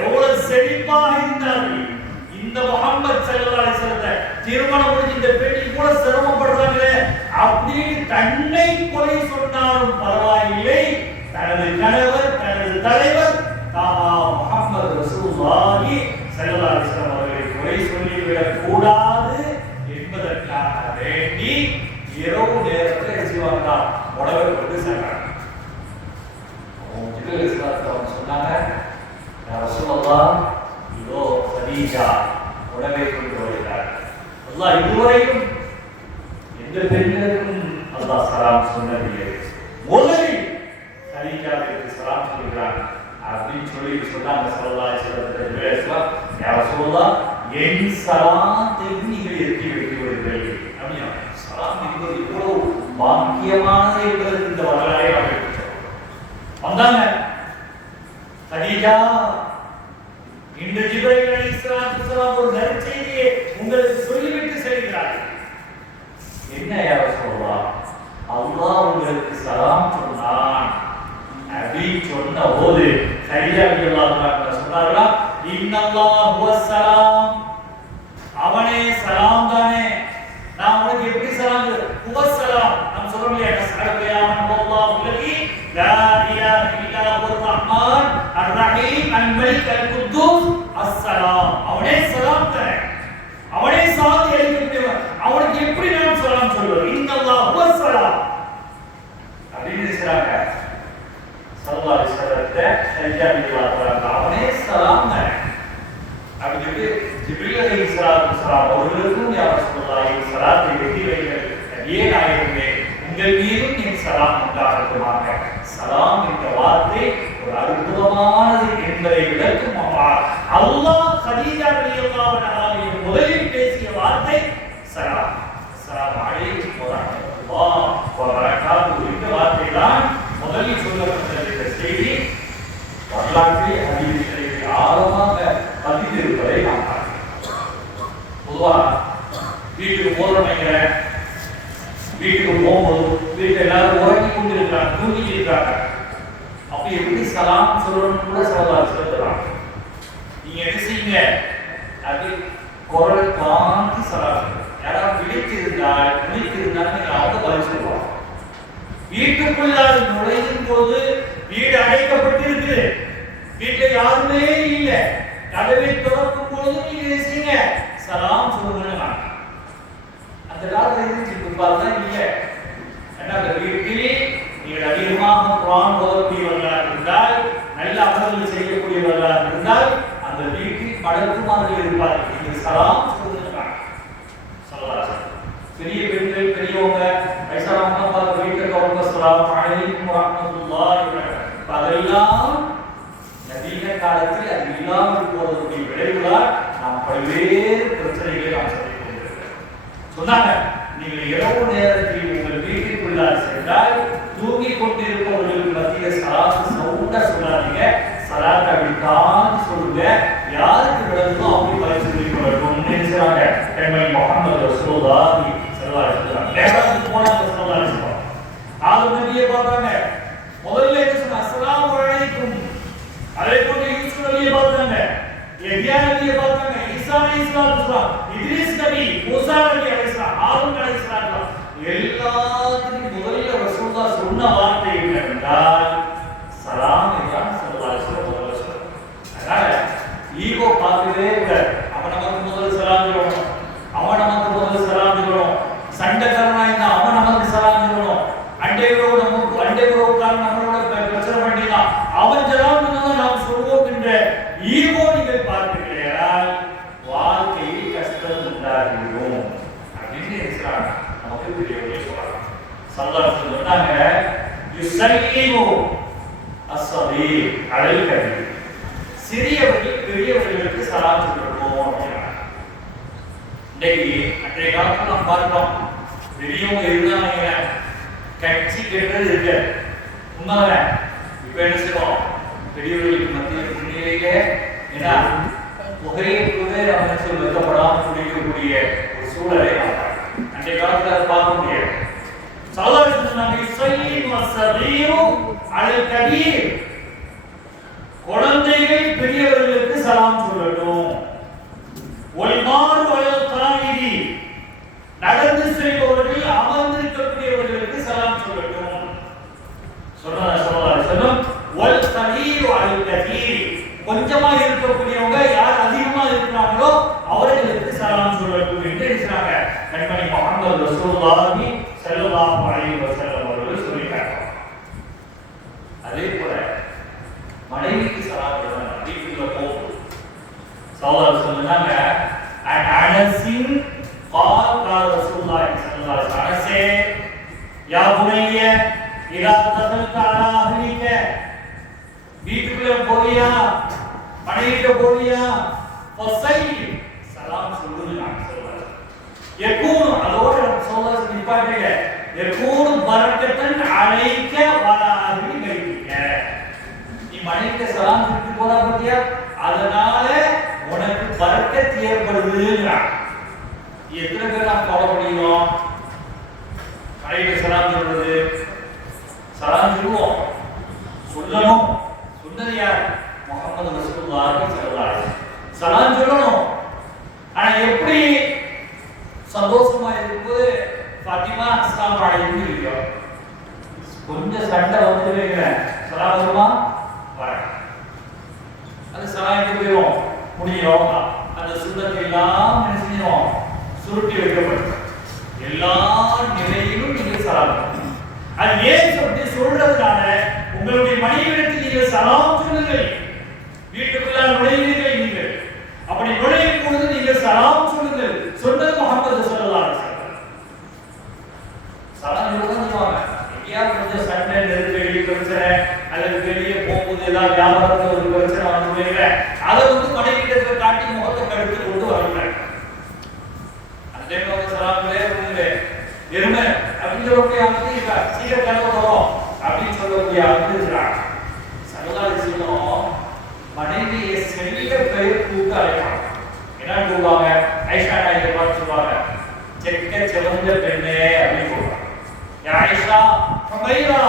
எவ்வளவு செழிப்பாக இருந்தார்கள். இந்த முஹம்மது ஸல்லல்லாஹு அலைஹி வஸல்லம் திருமணம் முடிஞ்ச இந்த பெண் கூட சிரமப்படுறாங்களே அப்படின்னு தன்னை கொலை சொன்னாலும் பரவாயில்லை, தனது கணவர் தனது தலைவர் முஹம்மது ரசூலுல்லாஹி ஸல்லல்லாஹு அலைஹி வஸல்லம் அவர்களை கொலை சொல்லிவிடக் கூடாது என்பதற்காக வேண்டி இரவு நேரத்தில் சிவந்தா உடவை கொண்டு சென்றார். சொன்னாங்க, ரசூலுல்லாஹ் இதோ கதீஜா உடவை கொண்டு வருகிறார். அல்லாஹ் இதுவரையும் எந்த பெண்களுக்கும் அல்லாஹ் சலாம் சொன்னதில்லை, முதலில் கதீஜாவிற்கு சலாம் சொல்கிறார் அப்படின்னு சொல்லி சொன்னாங்க. ஸல்லல்லாஹு அலைஹி வஸல்லம் யா ரசூலுல்லாஹ் என் சலாத்தை நீங்கள் எட்டி வைக்கிறீர்கள் அப்படின்னா சலாம் என்பது எவ்வளவு பாக்கியமானது என்பது இந்த வரலாறை வந்தாங்க. கதீஜா, இன்று ஜிப்ரீல் அலைஹிஸ்ஸலாத்து வஸலாம் ஒரு நற்செய்தியை உங்களுக்கு சொல்லிவிட்டு செல்கிறார்கள். என்ன யா ரசூலுல்லாஹ், அல்லாஹ் உங்களுக்கு சலாம் சொன்னான் அப்படின்னு சொன்ன போது கதீஜா ரலியல்லாஹு அன்ஹா சொன்னார்களா, இன்னல்லாஹு ஹுவஸ் ஸலாம், அவனே சலாம் தானே. நான் உங்களுக்கு எப்படி சலாம் ஹுவஸ் ஸலாம் நாம் சொல்றோம் இல்லையா, தஸ்அலுயாமன் வல்லாஹு அல்லதி லா இலாஹ இல்லா ஹுவர் ரஹ்மான் அர் ரஹீம் அல் மலிக் அல் குத்தூஸ் அஸ்ஸலாம். அவனே சலாம் தானே, அவனே சாந்தி அளிக்கக்கூடியவன், அவனுக்கு எப்படி நாம் சலாம் சொல்லுவோம்? இன்னல்லாஹு ஹுவஸ் ஸலாம் அப்படின்னு சொல்றாங்க. ஸல்லல்லாஹு அலைஹி வஸல்லம் கதீஜா ரலியல்லாஹு அன்ஹா அவனே சலாம் தானே அப்படி சொல்லி ஜிப்ரீல் அலைஹிஸ்ஸலாத்து வஸலாம் அவர்களுக்கும் யா ரசூலுல்லாஹி ஸலாத்தை வெட்டி வைங்கள், நபியே நாயகமே உங்கள் மீதும் என் சலாம் உண்டாகட்டுமாக. சலாம் என்ற வார்த்தை ஒரு அற்புதமானது என்பதை விளக்கும். அல்லாஹ் கதீஜா ரலியல்லாஹு அன்ஹாவை முதலில் பேசிய வார்த்தை சலாம். அஸ்ஸலாமு அலைக்கும் வரஹ்மத்துல்லாஹி வபரகாத்துஹு என்ற வார்த்தை தான் முதலில் சொல்லப்பட்ட செய்தி வரலாற்றில் ஹதீஸில் ஆழமாக பதிந்திருப்பதை நாம் பார்க்கிறோம். பொதுவாக வீட்டுக்கு போறவங்க வீட்டுக்கு போகும்போது வீட்டில் எல்லாரும் உறங்கி கொண்டிருக்கிறாங்க, தூங்கி இருக்காங்க. அப்ப எப்படி சலாம் சொல்லணும்னு கூட ஸல்லல்லாஹு சொல்லுறாங்க. நீங்க என்ன செய்யுங்க, அது குரல் காந்தி சலாம். யாராவது விழித்திருந்தால் அவங்க பதில் சொல்லுவாங்க. வீட்டுக்குள்ளால் நுழையும் போது வீடு அடைக்கப்பட்டிருக்கு, வீட்டுல யாருமே இல்லை, கதவை திறக்கும் போது நீங்க செய்யுங்க சலாம் சொல்லுங்க. அந்த காலத்துல இருந்துச்சு, பார்த்தா இல்ல. ஏன்னா அந்த வீட்டிலே நீங்கள் அதிகமாக குர்ஆன் ஓதக்கூடியவர்களாக இருந்தால், நல்ல அமல்கள் செய்யக்கூடியவர்களாக இருந்தால் அந்த வீட்டில் மடக்குமார்கள் இருப்பார்கள். நீங்க சலாம் சொல்லுங்க. பெரிய பெண்கள் பெரியவங்க வயசானவங்க பார்த்து வீட்டில் கவர்ந்த சலாம் அலைக்கும் வரஹ்மத்துல்லாஹி வபரகாத்துஹு அதெல்லாம் நவீன காலத்தில் அது இல்லாமல் போவதற்குரிய விளைவுகளால் நாம் பல்வேறு பிரச்சனைகளை நாம் சந்தித்துக் கொண்டிருக்கிறோம். சொன்னாங்க, நீங்கள் இரவு நேரத்தில் உங்கள் வீட்டிற்குள்ளால் சென்றால் தூங்கிக் கொண்டிருப்பவர்களுக்கு மத்திய சலாத்து சவுண்டா சொல்லாதீங்க, சலாத்தை அப்படி தாண்டி சொல்லுங்க. யாருக்கு விளங்குதோ அப்படி பதில் சொல்லிக் கொள்ளணும் நினைச்சாங்க. முஹம்மது ரசூலுல்லாஹி ஸல்லல்லாஹு அலைஹி வஸல்லம் நேரத்துக்கு போனாங்க. ஸல்லல்லாஹு அலைஹி வஸல்லம் ஆதம் நபியை பார்த்தாங்க. முதல்ல என்ன சொன்னாங்க, அஸ்ஸலாமு அலைக்கும். அதே போன்று யூசுப் நபியை பார்த்தாங்க, யஹ்யா நபியை பார்த்தாங்க, ஈசா அலைஹிஸ்ஸலாம், இத்ரீஸ் நபி, மூசா நபி அலைஹிஸ்ஸலாம், ஹாரூன் அலைஹிஸ்ஸலாம். எல்லாத்துக்கும் முதல்ல ரசூலுல்லாஹ் சொன்ன வார்த்தை என்னவென்றால் சலாம் என்றால் ஸல்லல்லாஹு அலைஹி வஸல்லம் முதல்ல சொன்னாங்க. அதனால ஈகோ பார்க்கவே கூடாது. அவன் நமக்கு முதல்ல சலாம் சொல்லணும், அவன் நமக்கு முதல்ல சலாம் சொல்லணும். சண்டைக்காரனா இருந்தா அவன் நமக்கு சலாம் சொல்லணும். அண்டைவரோடு நம்மளோட பிரச்சனை பண்ணிடலாம், அவன் சலாம் சொன்னதான் நாம் சொல்வோம் என்ற ஈகோ நீங்கள் பார்க்கிறீர்கள், வாழ்க்கையில் கஷ்டம் உண்டாகிவிடும் அப்படின்னு இருக்கிறாங்க. நமக்கு பெரியவர்களே சொல்றாங்க. ஸல்லல்லாஹு அலைஹி வஸல்லம் சொன்னாங்க, யுஸல்லிமு அஸ்ஸபீர் அலைல் கபீர். சிறியவர்கள் பெரியவர்களுக்கு சலாம் சொல்லணும் அப்படின்னாங்க. இன்னைக்கு அன்றைய காலத்தில் நாம் பார்க்கிறோம், பெரியவங்க இருந்தாங்க கட்சி கெட்டது இருக்கு உண்மையில. இப்ப என்ன செய்வோம், பெரியவர்களுக்கு மத்திய முன்னிலையில ஏன்னா புகையை அமைச்சர் வைக்கப்படாமல் குடிக்கக்கூடிய ஒரு சூழலை அன்றைய காலத்தில் அதை பார்க்க முடியாது. குழந்தைகள் பெரியவர்களுக்கு சலாம் சொல்லட்டும். நடந்து செல்பவர்கள் அமர்ந்திருக்கக்கூடியவர்களுக்கு ஸல்லல்லாஹு அலைஹி வஸல்லம் அவர்கள் சொல்லிட்டாங்க. அதே போல மனைவிக்கு சலாம் சொல்லணும். வீட்டுக்குள்ள போகும் சௌதர் சொன்னாங்க அனஸின் قال قال رسول الله صلى الله عليه وسلم அனஸே யா புனைய இதா தஸல்த அலா அஹ்லிக வீட்டுக்குள்ள போறியா மனைவிக்கு போறியா ஃபஸைல் சலாம் சொல்லுங்க சொல்றாங்க. யகூன் அதோட சௌதர் நிப்பாட்டுங்க யகூன் பரக்கத்தன் அலைக வலா அஹ்லி பைத்திக நீ மனைவிக்கு சலாம் சொல்லிட்டு போறா பத்தியா அதனால உனக்கு பரக்கத் ஏற்படுதுங்கறாங்க. எத்தனை பேர் நாம் ஃபாலோ பண்ணிடுவோம்? மனைவிக்கு சலாம் சொல்றது சலாம் சொல்லுவோம் சொல்லணும். சொன்னது யார்? முஹம்மது ரசூலுல்லாஹி ஸல்லல்லாஹு அலைஹி வஸல்லம். சலாம் சொல்லணும். ஆனா எப்படி சந்தோஷமா இருக்கும்போது ஃபாத்திமா அஸ்ஸலாமு அலைக்கும் இல்லையோ கொஞ்சம் சண்டை வந்து வைக்கிறேன் சலாம் வருமா வர அது சலாம் எப்படி போயிடும் முடியும். அந்த சுண்ணத்தை எல்லாம் என்ன செய்யணும் சுருட்டி வைக்கப்படும். எல்லா நிலையிலும் நீங்கள் சலாம் அது ஏன் சொல்லி சொல்றதுனால உங்களுடைய மனைவியிடத்தில் நீங்கள் சலாம் சொல்லுங்கள். வீட்டுக்குள்ள நுழைவீர்கள் நீங்கள் அப்படி நுழையும் பொழுது நீங்கள் சலாம் சொல்லுங்கள். சொன்னது முஹம்மது ஸல்லல்லாஹு அலைஹி வஸல்லம். சலாம் சொல்லுவாங்க. எங்கேயாவது கொஞ்சம் சண்டை நெருக்கடி பிரச்சனை அல்லது வெளியே போகும்போது ஏதாவது வியாபாரத்தில் ஒரு பிரச்சனை வந்து அதை வந்து மனைவியிடத்தை காட்டி முகத்தை கடுத்து கொண்டு வரல. அந்த சலாம்களே எருமை அப்படின்னு சொல்லக்கூடிய வந்து சீக்கிரம் கிளம்ப வரும் அப்படின்னு சொல்லக்கூடிய வந்து இருக்கிறாங்க. சல்லல்லாஹு அலைஹி வஸல்லம் மனைவியை செல்ல பெயர் கூப்பிட்டு அழைப்பாங்க. என்ன கூப்பிடுவாங்க? ஐஷா நாயகை பார்த்து சொல்லுவாங்க செக்க செவந்த பெண்ணே அப்படின்னு சொல்லுவாங்க. ஆயிஷா ஹுமைரா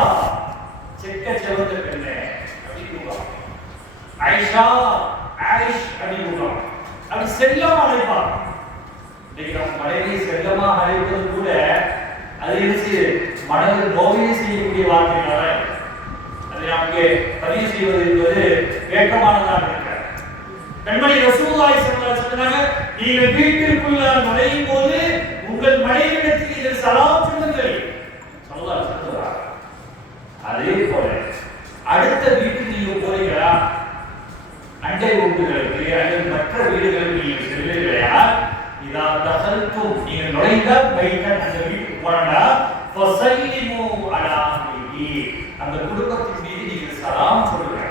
செக்க செவந்த பெண்ணே அப்படின்னு கூப்பிடுவாங்க. ஆயிஷா ஆயிஷ் அப்படின்னு கூப்பிடுவாங்க. அப்படி செல்லமா அழைப்பாங்க. இன்னைக்கு நம்ம மனைவியை செல்லமா அழைப்பது கூட அது இருந்து மனதில் நோயை செய்யக்கூடிய வார்த்தைகளாக அதை நமக்கு பதிவு செய்வது என்பது வேட்கமானதாக இருக்கிறது. பெண்மணி ரசூலுல்லாஹி ஸல்லல்லாஹு அலைஹி வஸல்லம் சொன்னாங்க நீங்கள் வீட்டிற்குள்ள நுழையும் போது உங்கள் மனைவியிடத்தில் நீங்கள் சலாம் சொல்லுங்கள். ஸல்லல்லாஹு அலைஹி வஸல்லம் அதே போல அடுத்த வீட்டுக்கு நீங்க போறீங்களா அண்டை வீடுகளுக்கு அல்லது மற்ற வீடுகளுக்கு நீங்கள் செல்லுகிறீர்களா இதா தகல்தும் நீங்கள் நுழைந்தால் பைத்தன் அந்த வீட்டுக்கு போனா ஃபஸல்லிமு அலா அஹ்லிஹி அந்த குடும்பத்தின் மீது நீங்கள் சலாம் சொல்லுங்க.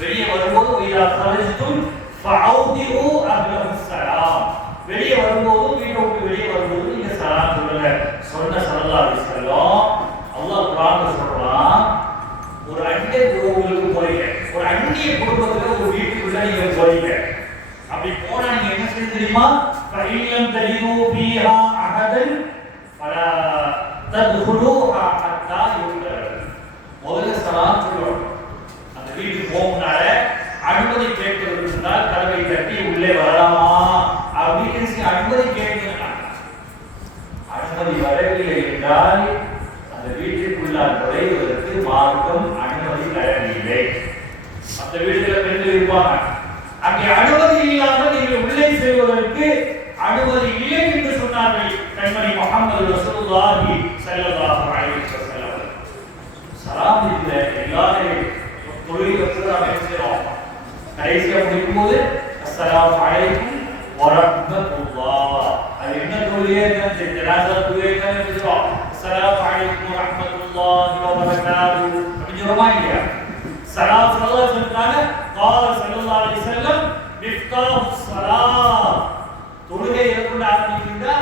வெளியே வரும்போது இதா தகல்தும் ஃபஅவுதிஉ அஹ்லஹு ஸலாம் வெளியே வரும்போது வீட்டை விட்டு வெளியே வரும்போது நீங்க சலாம் சொல்லுங்க. சொன்ன ஸல்லல்லாஹு அலைஹி வஸல்லம் அல்லாஹ் குர்ஆன்ல சொல்றான் ஒரு அண்டை உறவுகளுக்கு போறீங்க ஒரு அந்நிய குடும்பத்துல ஒரு வீட்டுக்குள்ள நீங்க போறீங்க. அப்படி போனா நீங்க என்ன செய்ய தெரியுமா? ஃபஇல்லம் தலிது ஃபீஹா அஹதன் ஃபலா தத்ஹுலுஹா ஹத்தா யுக்தர் முதல்ல சலாம் சொல்லணும். அந்த வீட்டுக்கு போகனால அனுமதி கேட்பதற்கு முன்னால் கதவை தட்டி உள்ளே வரலாமா அப்படின்னு அனுமதி கேட்கணும். அனுமதி வரவில்லை என்றால் அந்த வீட்டுக்குள்ளால் நுழைவதற்கு மார்க்கம் அனுமதி தரவில்லை. அந்த வீட்டுல பெண்கள் இருப்பாங்க. அங்கே அனுமதி இல்லாமல் நீங்கள் உள்ளே செல்வதற்கு அனுமதி இல்லை என்று சொன்னார்கள் கண்மணி முஹம்மது ரசூலுல்லாஹி ஸல்லல்லாஹு அலைஹி வஸல்லம். சலாம் இல்ல எல்லாரும் தொழுகைக்கு நாம் என்ன செய்றோம்? கடைசியா முடிக்கும்போது அஸ்ஸலாமு அலைக்கும் வரஹ்மத்துல்லாஹ் அது என்ன தொழுகை ஜனாஸா தொழுகை என்ன சொல்றோம்? அஸ்ஸலாமு அலைக்கும் வரஹ்மத்துல்லாஹி வபரகாத்துஹு அப்படி சொல்றோமா இல்லையா? சலாம் ஸல்லல்லாஹு அலைஹி வஸல்லம் قال ஸல்லல்லாஹு அலைஹி வஸல்லம் மிஃப்தாஹுஸ் ஸலாத் தொழுகை எதுக்குள்ள ஆரம்பிக்குதா?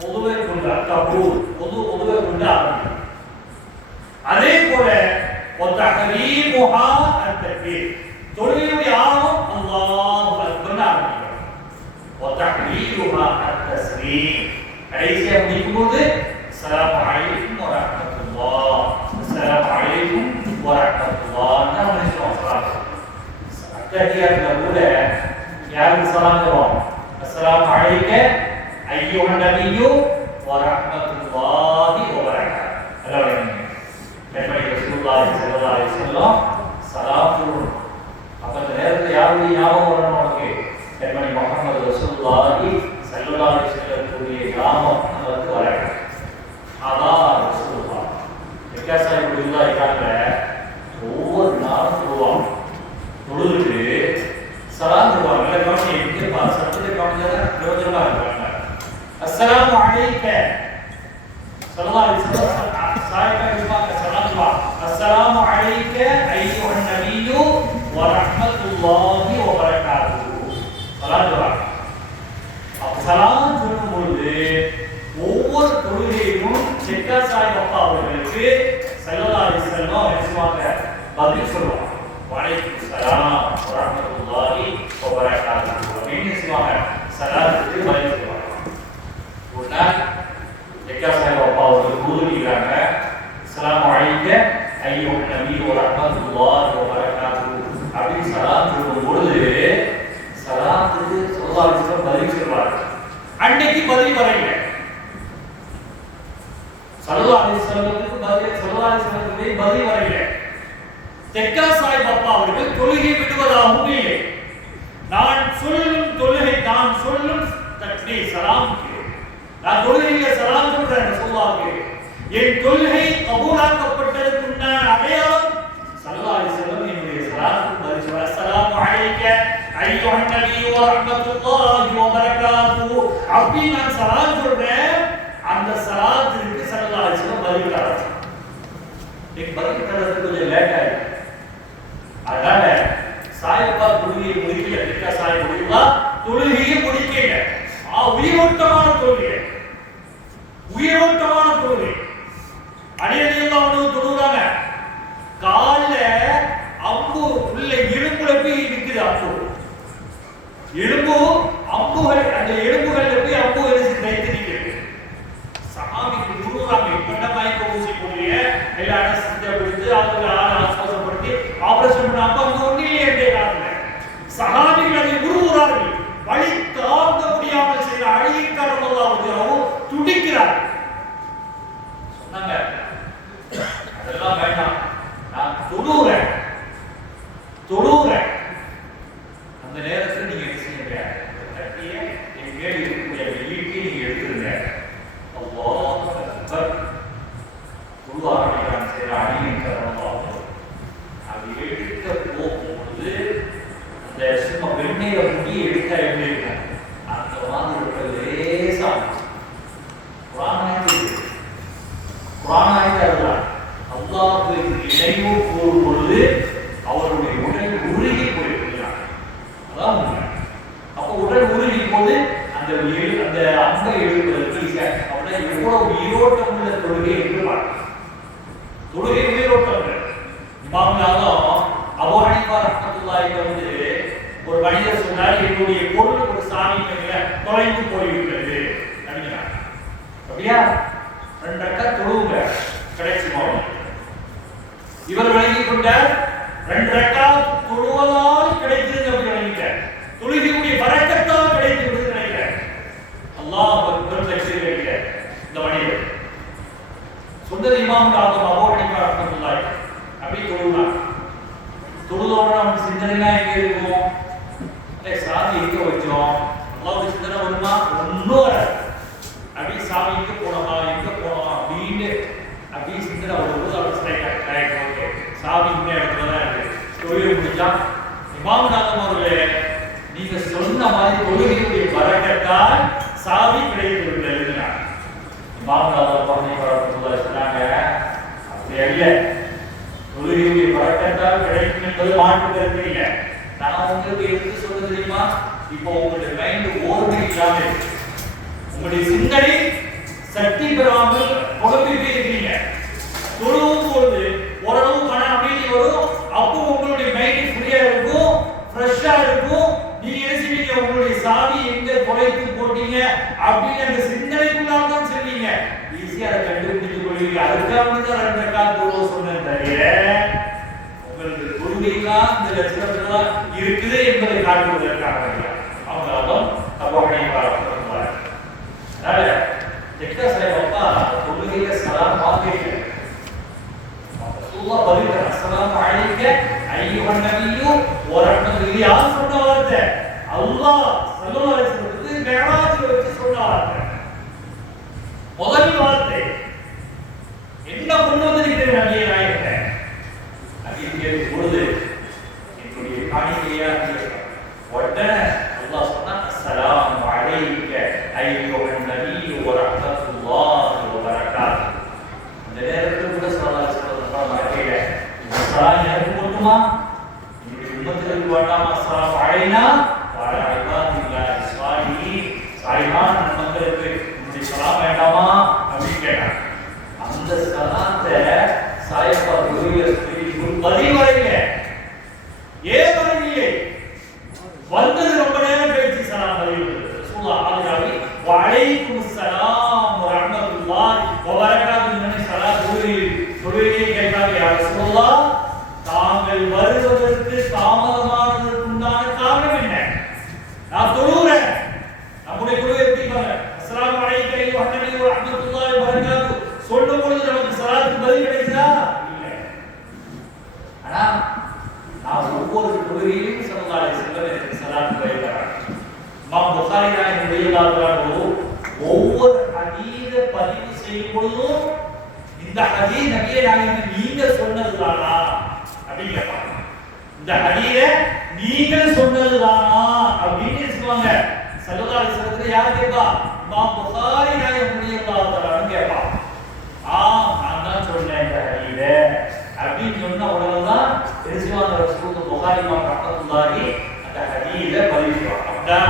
வுதுவை கொண்டு தபூர் வுதுவை கொண்டு ஆரம்பிக்கும். அதே போல வதஹரீமுஹா அத்தக்பீர் தொழுகையுடைய ஆரம்பம் அல்லாஹு அக்பர் ஆரம்பிக்கும். வதஹரீமுஹா அத்தஸ்லீம் கடைசியா முடிக்கும்போது அஸ்ஸலாமு அலைக்கும் வரஹ்மத்துல்லாஹ் அஸ்ஸலாமு அலைக்கும் வரஹ்மத்துல்லாஹ் நம்ம சொல்றோம். அத்தஹியாத்துல கூட யாருக்கு சலாம் சொல்றோம்? அஸ்ஸலாமு அலைக்க அய்யுஹன் நபியு வரஹ்மத்துல்லாஹி வபரகாத்துஹு அல்லாஹ் பெண்மணி ரசூலுல்லாஹி ஸல்லல்லாஹு அலைஹி வஸல்லம் சலாம் சொல்லணும். அப்ப அந்த நேரத்தில் யாருடைய ஞாபகம் வரணும்? நமக்கு பெண்மணி முஹம்மது ரசூலுல்லாஹி ஸல்லல்லாஹு அலைஹி வஸல்லம் கூறிய ஞாபகம் நமக்கு வரணும். வித்தியாசம் இப்படிலாம் இருக்காங்க. ஒவ்வொரு நாளும் சொல்லுவாங்க, தொழுதுட்டு சலாம் சொல்லுவாங்க. இல்லை கவனிச்சு எங்கே சட்டத்தை கவனிச்சாதான் பிரயோஜனமா இருக்காங்க. அஸ்ஸலாமு அலைக்க ஸல்லல்லாஹு அலைஹி வஸல்லம் சாயிபா இஸ்மாக்க சலாம் சொல்லுவாங்க. அஸ்ஸலாமு அலைக்க அய்யுஹன் நபியு வ ரஹ்மத்துல்லாஹி வ பரகாத்துஹு. சலாம் சொல்லுவாங்க. சலாம் சொல்லும் பொழுது ஒவ்வொரு தொழுகையிலும் செக்கா சாஹிப் அப்பா அவர்களுக்கு ஸல்லல்லாஹு அலைஹி வஸல்லம் என்ன பதில் சொல்லுவாங்க. வலைக்கும் சலாம் வ ரஹ்மத்துல்லாஹி வ பரகாத்துஹு அப்படின்னு சொல்லுவாங்க. சலாத்துக்கு பதில் சொல்லுவாங்க. ஒரு நாள் செக்கா சாஹிப் அப்பா அவர்கள் கூறுகிறாங்க, அஸ்ஸலாமு அலைக்க அய்யுஹன் நபியு வ ரஹ்மத்துல்லாஹி வ பரகாத்துஹு அப்படின்னு சலாம் சொல்லும் பொழுது சலாத்துக்கு ஸல்லல்லாஹு அலைஹி வஸல்லம் பதில் சொல்வாங்க. அன்னைக்கு பதில் வரையில ஸல்லல்லாஹு அலைஹி வஸல்லத்துக்கு பதில் வரையில தெக்கா சாஹிப் அப்பா அவர்கள் தொழுகை விடுவதாகவும் இல்லை. நான் சொல்லும் தொழுகை, நான் சொல்லும் தக்பீர் சலாம், நான் தொழுகையில சலாம் சொல்றேன் சொல்லுவாங்க. என் தொழுகை கபூலாக்கப்பட்டதற்கு அடையாளம் ஸல்லல்லாஹு அலைஹி வஸல்லம் என்னுடைய சலாத்துக்கு பதில் சொல்றார். அஸ்ஸலாமு அலைக்க அய்யுஹன் நபியு வ ரஹ்மத்துல்லாஹி வ பரகாத்துஹு அப்படி நான் சலாம் சொல்றேன். அந்த சலாத்திற்கு ஸல்லல்லாஹு அலைஹி வஸல்லம் பதில் தராங்க. பதில் தரது கொஞ்சம் லேட் ஆயிடுச்சு. அதனால சாயிபா தொழுகையை முடிக்கல. தெக்கா சாஹிப் முடிவா தொழுகையை முடிக்கல. உயிரோட்டமான தொழுகை, உயிரோட்டமான தொழுகை. அடியடியெல்லாம் வந்து தொழுகிறாங்க. கால்ல அம்பு உள்ள எலும்புல போய் இருக்குது. அம்பு எலும்பு அம்புகள், அந்த எலும்புகள்ல போய் அம்பு தைத்து நிற்கிறது. சாமிக்கு தொழுகிறாங்க. இப்ப மயக்க ஊசி போடுறிய எல்லா அனஸ்தீசியா கொடுத்து அவங்க ஆஸ்வாசப்படுத்தி ஆபரேஷன் பண்ண அப்ப அங்க ஒன்றிலே இருந்தே காரணம் சஹாபிகள் அதை உருவுறார்கள். வழி தாங்க முடியாமல் செய்த அழகை காரணமாக துடிக்கிறார். சொன்னாங்க, அதெல்லாம் வேண்டாம், நான் தொழுகிறேன். அந்த நேரத்தில் நீங்க என்ன செய்யுங்க, கட்டிய என் மேல் இருக்கக்கூடிய வெளியீட்டை நீங்க எடுத்துருங்க. அல்லாஹ் அக்பர். தொழுவார்கள் செய்த அழகை காரணமாக அது எடுக்க போகும்பொழுது அந்த சும்மா வெண்ணைய முடி எடுக்க எப்படி இருக்கும் அந்த மாதிரி இருக்கிறது லேசாக குரானாய்க்கு அதுதான். அல்லாஹ்வை நினைவு கூறும் பொழுது அவருடைய உடல் உருகி போயிருக்கிறார். அதான் உண்மை. அப்போ உடல் உருகி போது அந்த அம்பை எழுதுவதற்கு அப்படின்னா எவ்வளவு உயிரோட்டம் உள்ள தொழுகை என்று பார்க்க. தொழுகை உயிரோட்டம். இமாம்னாலும் அபூ ஹனீஃபா ரஹ்மத்துல்லாஹி வந்து ஒரு மனிதர் சொன்னார், என்னுடைய பொருள் ஒரு சாமி மேல தொலைந்து போய்விட்டது அப்படிங்கிறார். அப்படியா 2 ரக்காத் தொழுவுங்க கிடைச்சி போகும். இவர் விளங்கிக் கொண்டார் 2 ரக்காத் தொழுவதால் கிடைக்கிறது அப்படி விளங்கிட்டார். தொழுகையுடைய பரக்கத்தால் கிடைக்கிறது நினைக்கிறார். அல்லாஹ் அக்பர் தக்பீர் கிடைக்கிறார். இந்த மனிதர் சொன்னது இமாம் ஆகும் அபூ ஹனீஃபா ரஹ்மத்துல்லாஹி அப்படி தொழுவார். தொழுதோட நம்ம சிந்தனைனா எங்க இருக்கும்? சாமி எங்க வச்சோம்? அல்லாஹ்வுடைய சிந்தனை வருமா? ஒன்னும் வராது. அப்படி சாமி எங்க போனோமா அப்படின்னு அப்படி சிந்தனை வரும்போது அவர் ஓகே சாமி இந்த இடத்துல தான் இருக்கு. தொழுகை முடிஞ்சா இமாம் நாதம் அவர்களே, நீங்க சொன்ன மாதிரி தொழுகையுடைய பரக்கத்தால் சாமி கிடைத்து விட்டது. இமாம் நாதம் சொன்னாங்க, அப்படி அல்ல, தொழுகையுடைய பரக்கத்தால் கிடைக்கும் என்பது மாற்று கருத்து இல்லை. நான் உங்களுக்கு எதுக்கு சொல்றது தெரியுமா? இப்போ உங்களுடைய மைண்ட் ஓர்மை இல்லாம இருக்கு, உங்களுடைய சிந்தனை சக்தி பெறாமல் குழம்பிட்டே இருக்கீங்க. தொழுவும் பொழுது ஓரளவு மன அமைதி வரும். அப்போ உங்களுடைய மைண்ட் ஃப்ரீயா இருக்கும், ஃப்ரெஷ்ஷா இருக்கும். நீங்க என்ன செய்வீங்க? உங்களுடைய சாவி எங்க தொலைத்து போட்டீங்க அப்படின்னு அந்த சிந்தனைக்குள்ளால் தான் செல்வீங்க. ஈஸியா அதை கண்டுபிடித்துக் கொள்வீங்க. அதுக்காக தான் 2 ரக்காத் தொழுவ சொன்னேன் தவிர உங்களுக்கு தொழுகைலாம் இந்த லட்சணத்துலாம் இருக்குது என்பதை காட்டுவதற்காக அவங்களாலும் தப்பாக பார்க்கிறார். அதனால தெக்கா சாஹிப் அப்பா தொழுகையில சலாம் வாங்கிட்டு ரசூலுல்லாஹ் பதில் அஸ்ஸலாமு அலைக்க அய்யுஹன் நபியு வ ரஹ்மத்துல்லாஹி யார் சொன்ன வார்த்தை? அல்லாஹ் ஸல்லல்லாஹு அலைஹி வஸல்லம் மிஅராஜ்ல வச்சு சொன்ன வார்த்தை. முதல் வார்த்தை என்ன கொண்டு வந்திருக்கிறீங்க? மட்டுமா என்னுடைய உம்மத்திற்கு வேண்டாமா அஸ்ஸலாமு அலைனா வ அலா இபாதில்லாஹி ஸாலிஹீன் சாலிஹான மக்களுக்கு இந்த சலாம் வேண்டாமா அப்படின்னு கேட்டாங்க. அந்த சலாத்தை சாயப்பா பதில் வரையில ஏன் வரவில்லை, வந்தது ரொம்ப நேரம் கழிச்சு சலாம் பதில் ரசூலுல்லாஹ் ஆலியாவி வ அலைக்கும் ஸலாம் வ ரஹ்மத்துல்லாஹி வ பரகாத்துஹு சலாம் தொழுகையை கேட்டாங்க. யா ரசூலுல்லாஹ் தாங்கள் வருவதற்கு தாமதமானதற்கு உண்டான காரணம் என்ன? நான் தொழுகிறேன், நம்முடைய தொழுகை எப்படி பாருங்க, அஸ்ஸலாமு அலைக்க அய்யுஹன் நபி வ ரஹ்மத்துல்லாஹி வ பரகாத்துஹு சொல்லும் பொழுது நமக்கு சலாத்துக்கு பதில் கிடைக்குதா? இல்லை. ஆனா நான் ஒவ்வொரு தொழுகையிலும் ஸல்லல்லாஹு அலைஹி வஸல்லம் எனக்கு சலாத்து பதில் தராங்க. இமாம் புகாரி ரஹிமஹுல்லாஹு ஒவ்வொரு ஹதீஸை பதிவு செய்யும் பொழுதும் இந்த ஹதீஸ் நபியே நாயகம் நீங்க சொன்னதுதானா அப்படின்னு கேட்பாங்க. இந்த ஹதீஸை நீங்க சொன்னதுதானா அப்படின்னு சொல்லுவாங்க. ஸல்லல்லாஹு அலைஹி வஸல்லம் யார் கேட்பா? இமாம் புகாரி ரஹிமஹுல்லாஹு கேட்பா. நான் தான் சொன்னேன் இந்த ஹதீஸை அப்படின்னு சொன்ன உடனேதான் தெரிஞ்சுவாங்க ரசூலுல்லாஹ் புகாரி இமாம் ரஹ்மத்துல்லாஹி அந்த ஹதீஸை பதிவு செய்வாங்க. அப்படின்னா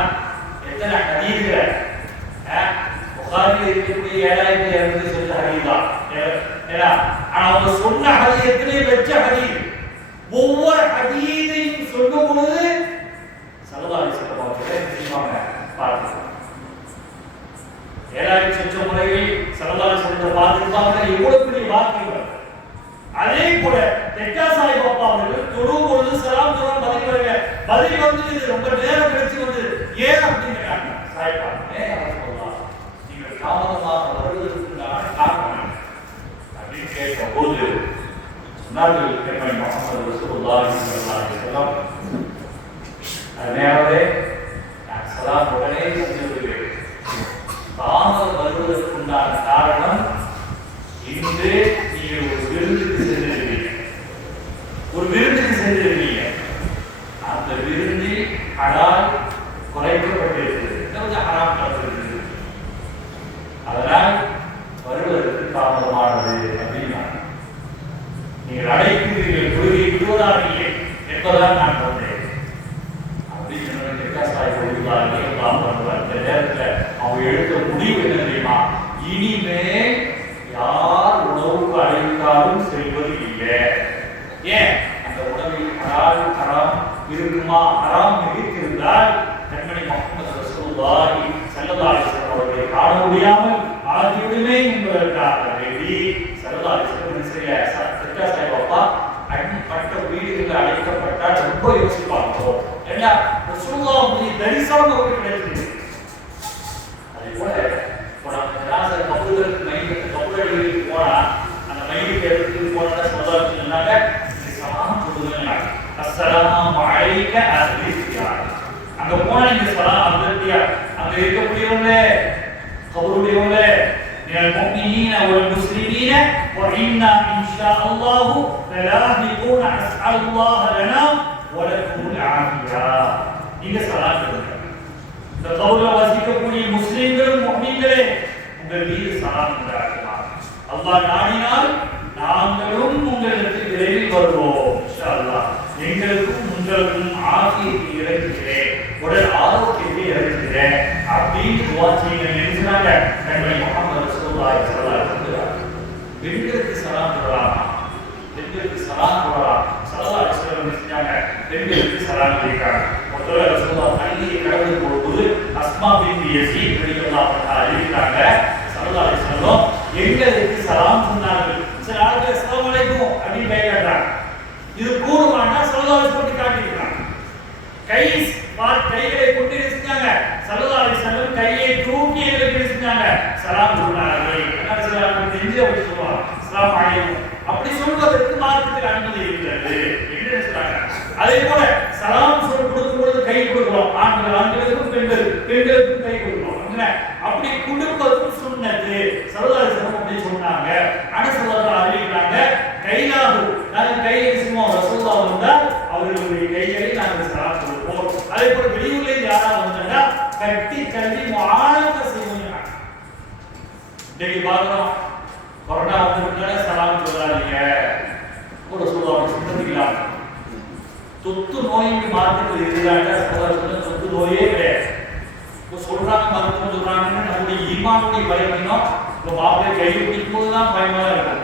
எத்தனை ஹதீஸ்கள் புகாரியில் இருக்கக்கூடிய 7200 சொன்ன ஹதீஸ் தான். ஏன்னா அவங்க சொன்ன ஹதீஸ் எத்தனை வெச்ச ஹதீஸ், ஒவ்வொரு ஹதீஸையும் சொல்லும் பொழுது ஸல்லல்லாஹு அலைஹி வஸல்லம் அவர்கள் தெரியுமாங்க பார்த்து 7000 சொச்ச முறையில் ஸல்லல்லாஹு அலைஹி வஸல்லம் பார்த்துருப்பாங்க. எவ்வளவு பெரிய வார்த்தைகள். அதே போல தெக்கா சாஹிப் அப்பா அவர்கள் தொழும் பொழுது சலாம் சொல்ல பதில் வந்து இது ரொம்ப நேரம் கழிச்சு வந்து ஏன் அப்படின்னு கேட்டாங்க. சாஹிப்பா சொல்லலாம், நீங்கள் தாமதமாக வருவதற்குண்டான காரணம் அப்படின்னு கேட்கும் போது சொன்னார்கள் பெருமாள் முஹம்மது ரசூலுல்லாஹி ஸல்லல்லாஹு அலைஹி வஸல்லம் நேரவே நான் சலாம் உடனே செஞ்சுவிடுவேன். தாமதம் வருவதற்குண்டான காரணம் இன்று நீங்கள் ஒரு விருந்துக்கு சென்றிருக்கீங்க, ஒரு விருந்துக்கு சென்றிருக்கீங்க, அந்த விருந்தில் ஹலால் குறைக்கப்பட்டிருக்கிறது, கொஞ்சம் ஹராம் கலந்திருக்கிறது, அதனால் வருவதற்கு தாமதமானது அப்படின்னா நீங்கள் அழைக்கிறீர்கள், தொழுகை விடுவதாக இல்லை என்பதால் நான் வந்தேன் அப்படின்னு அந்த நேரத்தில் அவங்க எடுத்த முடிவு என்ன தெரியுமா? இனிமேல் யார் உணவுக்கு அழைத்தாலும் செல்வது இல்லை. ஏன்? அந்த உணவில் ஹராம் இருக்குமா? ஹராம் இருந்தால் கண்மணி முஹம்மது ரசூலுல்லாஹி ஸல்லல்லாஹு அலைஹி வஸல்லம் அவர்களை காண முடியாமல் ஆகிவிடுமே என்பதற்காக வேண்டி ஸல்லல்லாஹு அலைஹி வஸல்லம் சத்யா சாஹிப் அப்பா அடிப்பட்ட வீடுகளில் அழைக்கப்பட்டால் ரொம்ப யோசிப்பாங்க. ஏன்னா ரசூலுல்லாஹுடைய தரிசனம் அவருக்கு கிடைக்கிறது. அதே போல ஜனாசா கபூருக்கு மையத்துக்கு கபூரடிகளுக்கு போனா அந்த மையத்துக்கு எடுத்துட்டு போனா சொல்றாங்க, சொன்னாங்க சலாம் சொல்லுங்க, அஸ்ஸலாமு அலைக்க அஸ்ஸியா. அங்க போனா நீங்க சலாம் அஸ்ஸியா, அங்க இருக்கக்கூடியவங்க கபூருடையவங்க மினல் முஃமினீன வல் முஸ்லிமீன வ இன்னா இன்ஷா அல்லாஹ் லலாஹிகூன அஸ்அலுல்லாஹ லனா வ லகுமுல் ஆஃபியா. நீங்க சலாம் சொல்லுங்க. இந்த கபூர்ல வசிக்கக்கூடிய முஸ்லிம்களும் முஃமின்களே உங்கள் மீது சலாம் உண்டாகட்டும். அல்லாஹ் நாடினால் நாங்களும் உங்களுக்கு விரைவில் வருவோம் இன்ஷா அல்லாஹ். எங்களுக்கும் உங்களுக்கும் ஆஃபியத்தை இறக்குகிறேன், உடல் ஆரோக்கியத்தை இறக்குகிறேன் அப்படின்னு துஆ செய்யுங்க. நினைச்சாங்க நபி முஹம்மது ரசூலுல்லாஹி ஸல்லல்லாஹு அலைஹி வஸல்லம் பெண்களுக்கு சலாம் சொல்லலாம், பெண்களுக்கு சலாம் சொல்லலாம். ஸல்லல்லாஹு அலைஹி வஸல்லம் நினைச்சாங்க பெண்களுக்கு சலாம் கேட்காங்க. ஒருத்தர் ரசூலுல்லாஹ் பள்ளியை கடந்து போகும்போது அஸ்மா பின்த் யஸீத் ரலியல்லாஹு அன்ஹா அறிவித்தாங்க, ஸல்லல்லாஹு அலைஹி வஸல்லம் எங்களுக்கு சலாம் சொன்னார்கள். சில ஆட்கள் அஸ்ஸலாமு அலைக்கும் அப்படின்னு கேட்கறாங்க. இது கூடுமானா ஸல்லல்லாஹு அலைஹி வஸல்லம் காட்டியிருக்காங்க. கைகளை கொண்டு செஞ்சாங்க. ஸல்லல்லாஹு அலைஹி வஸல்லம் கையை தூக்கி எங்களுக்கு செஞ்சாங்க, சலாம் சொன்னார்கள். என்ன சலாம் நெஞ்சில வச்சு சொல்லுவாங்க அஸ்ஸலாமு அலைக்கும். அப்படி சொல்வதற்கு மார்க்கத்தில் அனுமதி இருக்கிறது என்று சொல்றாங்க. அதே போல சலாம் சொல் கொடுக்கும் பொழுது கை கொடுக்கிறோம், ஆண்களுக்கும் பெண்களுக்கும் கை கொடுக்கிறோம். அப்படி கொடுப்பதும் சுன்னத்து. ஸல்லல்லாஹு அலைஹி வஸல்லம் அப்படி சொன்னாங்க. அனஸ் ரலியல்லாஹு அறிவிக்கிறாங்க, கைலாகு நாங்கள் கையை சும்மா ரசூலுல்லாஹ் வந்தால் அவர்களுடைய கைகளை நாங்கள் சலாம் கொடுப்போம். அதே போல வெளியூர்ல யாராவது வந்தாங்கன்னா கட்டி தள்ளி முஆனக செய்வோம். இன்னைக்கு பார்க்கிறோம், கொரோனா வந்ததுனால சலாம் சொல்லாதீங்க கூட சொல்லுவாங்க, சுத்தத்துக்கலாம் தொத்து நோய்க்கு மார்க்கெட்டில் இருக்கிறாங்க. தொத்து நோயே கிடையாது. இப்போ சொல்றாங்க மருத்துவம் சொல்றாங்கன்னு நம்முடைய ஈமானுடைய பயமினோம். இப்போ மாப்பிள்ளை கை பிடிக்கும் போதுதான் பயமா இருக்கும்.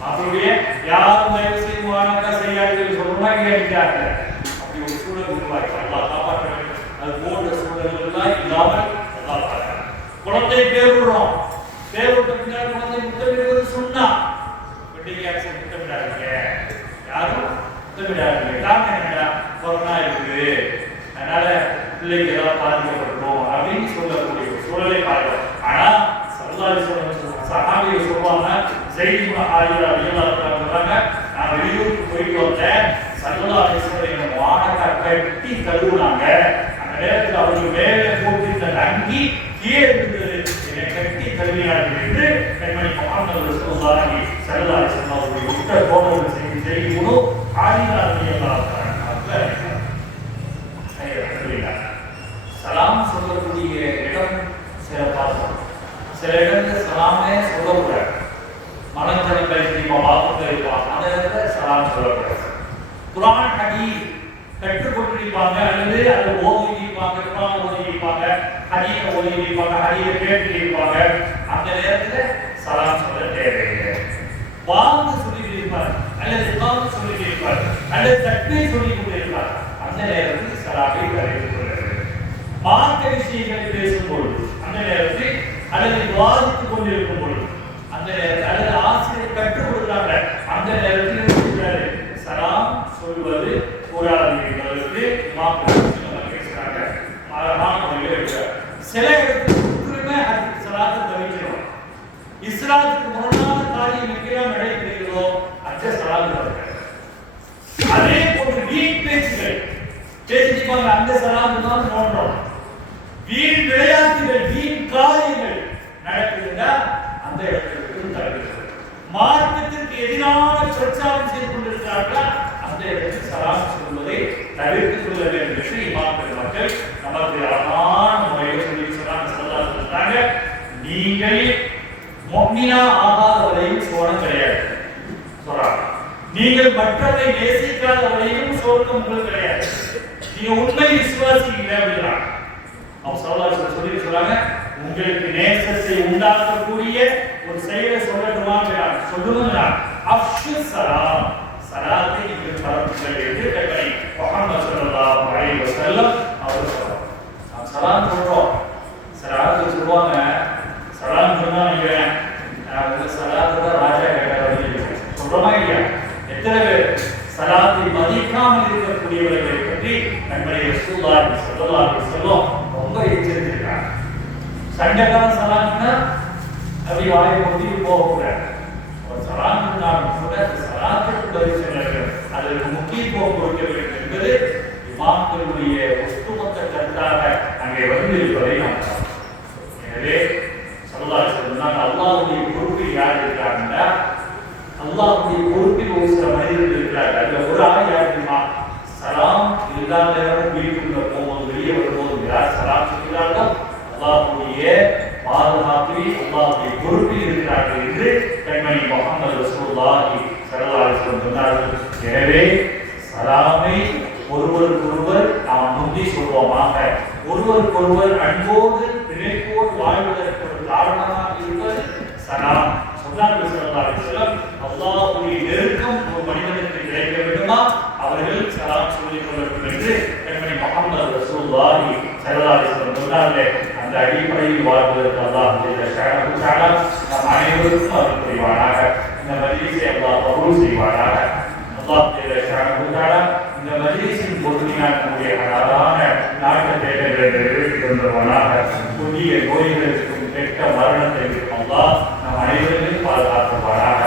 மாப்பிள்ளைய யாரும் தயவு செய்து வாங்க செய்யாது சொல்றோமா கேட்கிறாங்க. அப்படி ஒரு சூழல் உருவாக்கி அல்லாஹ் காப்பாற்ற வேண்டும். அது போன்ற சூழல்கள்லாம் இல்லாமல் அல்லாஹ் பாருங்க. குழந்தை பேர் விடுறோம். பேர் விட்ட பின்னாடி குழந்தை முத்தமிடுவது சொன்னா வெட்டிக்காக முத்தமிடாதீங்க. யாரும் முத்தமிடாதீங்க. காரணம் என்னடா கொரோனா இருக்குது, அதனால பிள்ளைங்க எல்லாம் பாதிக்கப்பட்டோம் அப்படின்னு சொல்லக்கூடிய ஒரு சூழலை பார்க்கிறோம். ஆனா சஹாபிகள் சொல்லுவாங்க, ஸைத் இப்னு ஹாரிஸா ரலியல்லாஹு அன்ஹு சொல்றாங்க, நான் வெளியூருக்கு போயிட்டு வந்தேன், ஸல்லல்லாஹு அலைஹி வஸல்லம் என்ன வானக கட்டி தழுவுனாங்க. அந்த நேரத்தில் அவர்கள் மேலே போட்டிருந்த அங்கி கீழே இருந்தது, என்னை கட்டி தழுவினார்கள் என்று கண்மணி முஹம்மது ரசூலுல்லாஹி ஸல்லல்லாஹு அலைஹி வஸல்லம் அவருடைய உற்ற தோழர்கள் செய்தி இப்னு ஹாரிஸா ரலியல்லாஹு அன்ஹு சலாம் சொல்லக்கூடிய இடம் சிறப்பாக, சில இடத்துல சலாமே சொல்லக்கூடாது. மனத்தனங்களை தெரியுமா வாக்கு இருப்பாங்க, அந்த இடத்துல சலாம் சொல்லக்கூடாது. குர்ஆன் ஹதீஸ் கற்றுக்கொண்டிருப்பாங்க, அல்லது அதை ஓதியிருப்பாங்க, குர்ஆன் ஓதியிருப்பாங்க, ஹதீஸை ஓதியிருப்பாங்க, ஹதீஸை கேட்டிருப்பாங்க, அந்த நேரத்தில் சலாம் சொல்ல தேவையில்லை. வாக்கு சொல்லிட்டு இருப்பார், அல்லது இமாம் சொல்லிட்டு இருப்பார், அல்லது தக்பீர் சொல்லிக் கொண்டிருப்பார், அந்த நேரத்தில் சலாமை கரைத்துக் கொள்ள வேண்டும். மார்க்க விஷயங்களை பேசும் பொழுது அந்த நேரத்தில், அல்லது விவாதித்துக் கொண்டிருக்கும் பொழுது அந்த நேரத்தில், அல்லது ஆசிரியர் கற்றுக் கொடுக்கிறாங்க அந்த நேரத்தில் சலாம் சொல்வது கூடாது என்பதற்கு பேசுறாங்க. சில இடத்துல முற்றிலுமே சலாத்தை தவிர்க்கிறோம். இஸ்லாத்துக்கு முரணான காரியம் எங்கெல்லாம் நடைபெறுகிறதோ அந்த சலாத்து. அதே போன்று வீண் பேச்சுகள் பேசிப்பாங்க, அந்த சலாத்து தான் தோன்றோம். வீண் விளையாட்டுகள், வீண் காரியங்கள் நடக்குதுன்னா அந்த இடத்திற்கு தவிர்க்கிறது. மார்க்கத்திற்கு எதிரான பிரச்சாரம் செய்து கொண்டிருக்கிறார்களா அந்த இடத்தில் சலாம் சொல்வதை தவிர்த்துக் கொள்ள வேண்டும் என்று இமாம்கள் மக்கள் நமக்கு அழகான முறையில் சொல்லி சொன்னாங்க. நீங்கள் முஃமினா ஆகாத வரையும் சோனம் கிடையாது சொல்றாங்க. நீங்கள் மற்றவரை நேசிக்காத வரையும் சோர்க்கம் உங்களுக்கு கிடையாது. நீங்க உண்மை விசுவாசி இல்லை அப்படிங்கிறாங்க. அவங்க சொல்றாங்க, உங்களுக்கு நேசத்தை உண்டாக்கக்கூடிய ஒரு செயலை சொல்லட்டுமாங்கிறாங்க. சொல்லுங்க, அஃஷு சலாம், சலாத்தை நீங்கள் பரப்புங்கள் என்று கட்டளை முஹம்மது ஸல்லல்லாஹு அலைஹி வஸல்லம் அவர் சொல்றாங்க. நாம் சலாம் சொல்றோம், சலாத்து சொல்லுவாங்க. சலாம் சொன்னா நீங்க உங்க சலாத்தை ராஜா கேட்டார் சொல்றோமா இல்லையா? எத்தனை பேர் சலாத்தை மதிக்காமல் இருக்கக்கூடியவர்களை பற்றி நம்முடைய ரசூலுல்லாஹி ஸல்லல்லாஹு அலைஹி வஸல்லம் ரொம்ப எச்சரித்திருக்காங்க. சண்டைக்கான சலாம்னா அப்படி வாயை கொண்டு போகக்கூடாது. ஒரு சலாம் கூட சலாத்துக்கு பதில் சொல்ல வேண்டும், அதற்கு முக்கியத்துவம் கொடுக்க வேண்டும் என்பது இமாம்களுடைய ஒட்டுமொத்த கருத்தாக அங்கே வந்து இருப்பதை நாம் பார்க்கிறோம். எனவே ஸல்லல்லாஹு அலைஹி வஸல்லம் அல்லாஹ்வுடைய பொறுப்பில் யார் இருக்கிறாங்கன்னா, அல்லாஹ்வுடைய பொறுப்பில் ஒரு சில மனிதர்கள் இருக்கிறார்கள். அதில் ஒரு ஆள் யார் தெரியுமா? சலாம் எல்லா நேரமும் வீட்டுக்குள்ள போகும்போது வெளியே வரும்போது யார் சலாம் சொல்கிறார்களோ அல்லாஹ்வுடைய பாதுகாப்பில், அல்லாஹ்வுடைய பொறுப்பில் இருக்கிறார்கள் என்று கண்மணி முஹம்மது ரசூலுல்லாஹி ஸல்லல்லாஹு அலைஹி வஸல்லம் சொன்னார்கள். எனவே சலாமை ஒருவருக்கொருவர் நாம் முந்தி சொல்வோமாக, ஒருவருக்கொருவர் அன்போடு பிணைப்போடு வாழ்வதற்கு ஒரு காரணமாக இருப்பது சலாம். சொன்னார்கள் ஸல்லல்லாஹு அலைஹி வஸல்லம், அல்லாஹ்வுடைய நெருக்கம் ஒரு மனிதனுக்கு கிடைக்க வேண்டுமா அவர்கள் சலாம் சொல்லிக் கொள்ளவேண்டும் என்று கண்மணி முஹம்மது ரசூலுல்லாஹி ஸல்லல்லாஹு அலைஹி வஸல்லம் சொன்னார்கள். அந்த அடிப்படையில் வாழ்வதற்கு அல்லாஹ் நம் அனைவருக்கும் அருள் புரிவானாக. இந்த மஜ்லிஸை அல்லாஹ் கபூல் செய்வானாக. அல்லாஹ் இந்த மஜ்லிஸின் பொறுமையான அழகான நாட்டத்தை நிறைவேற்றுவானாக. புதிய நோய்களுக்கும் கெட்ட மரணத்திற்கும் அல்லாஹ் நம் அனைவரையும் பாதுகாத்துவானாக.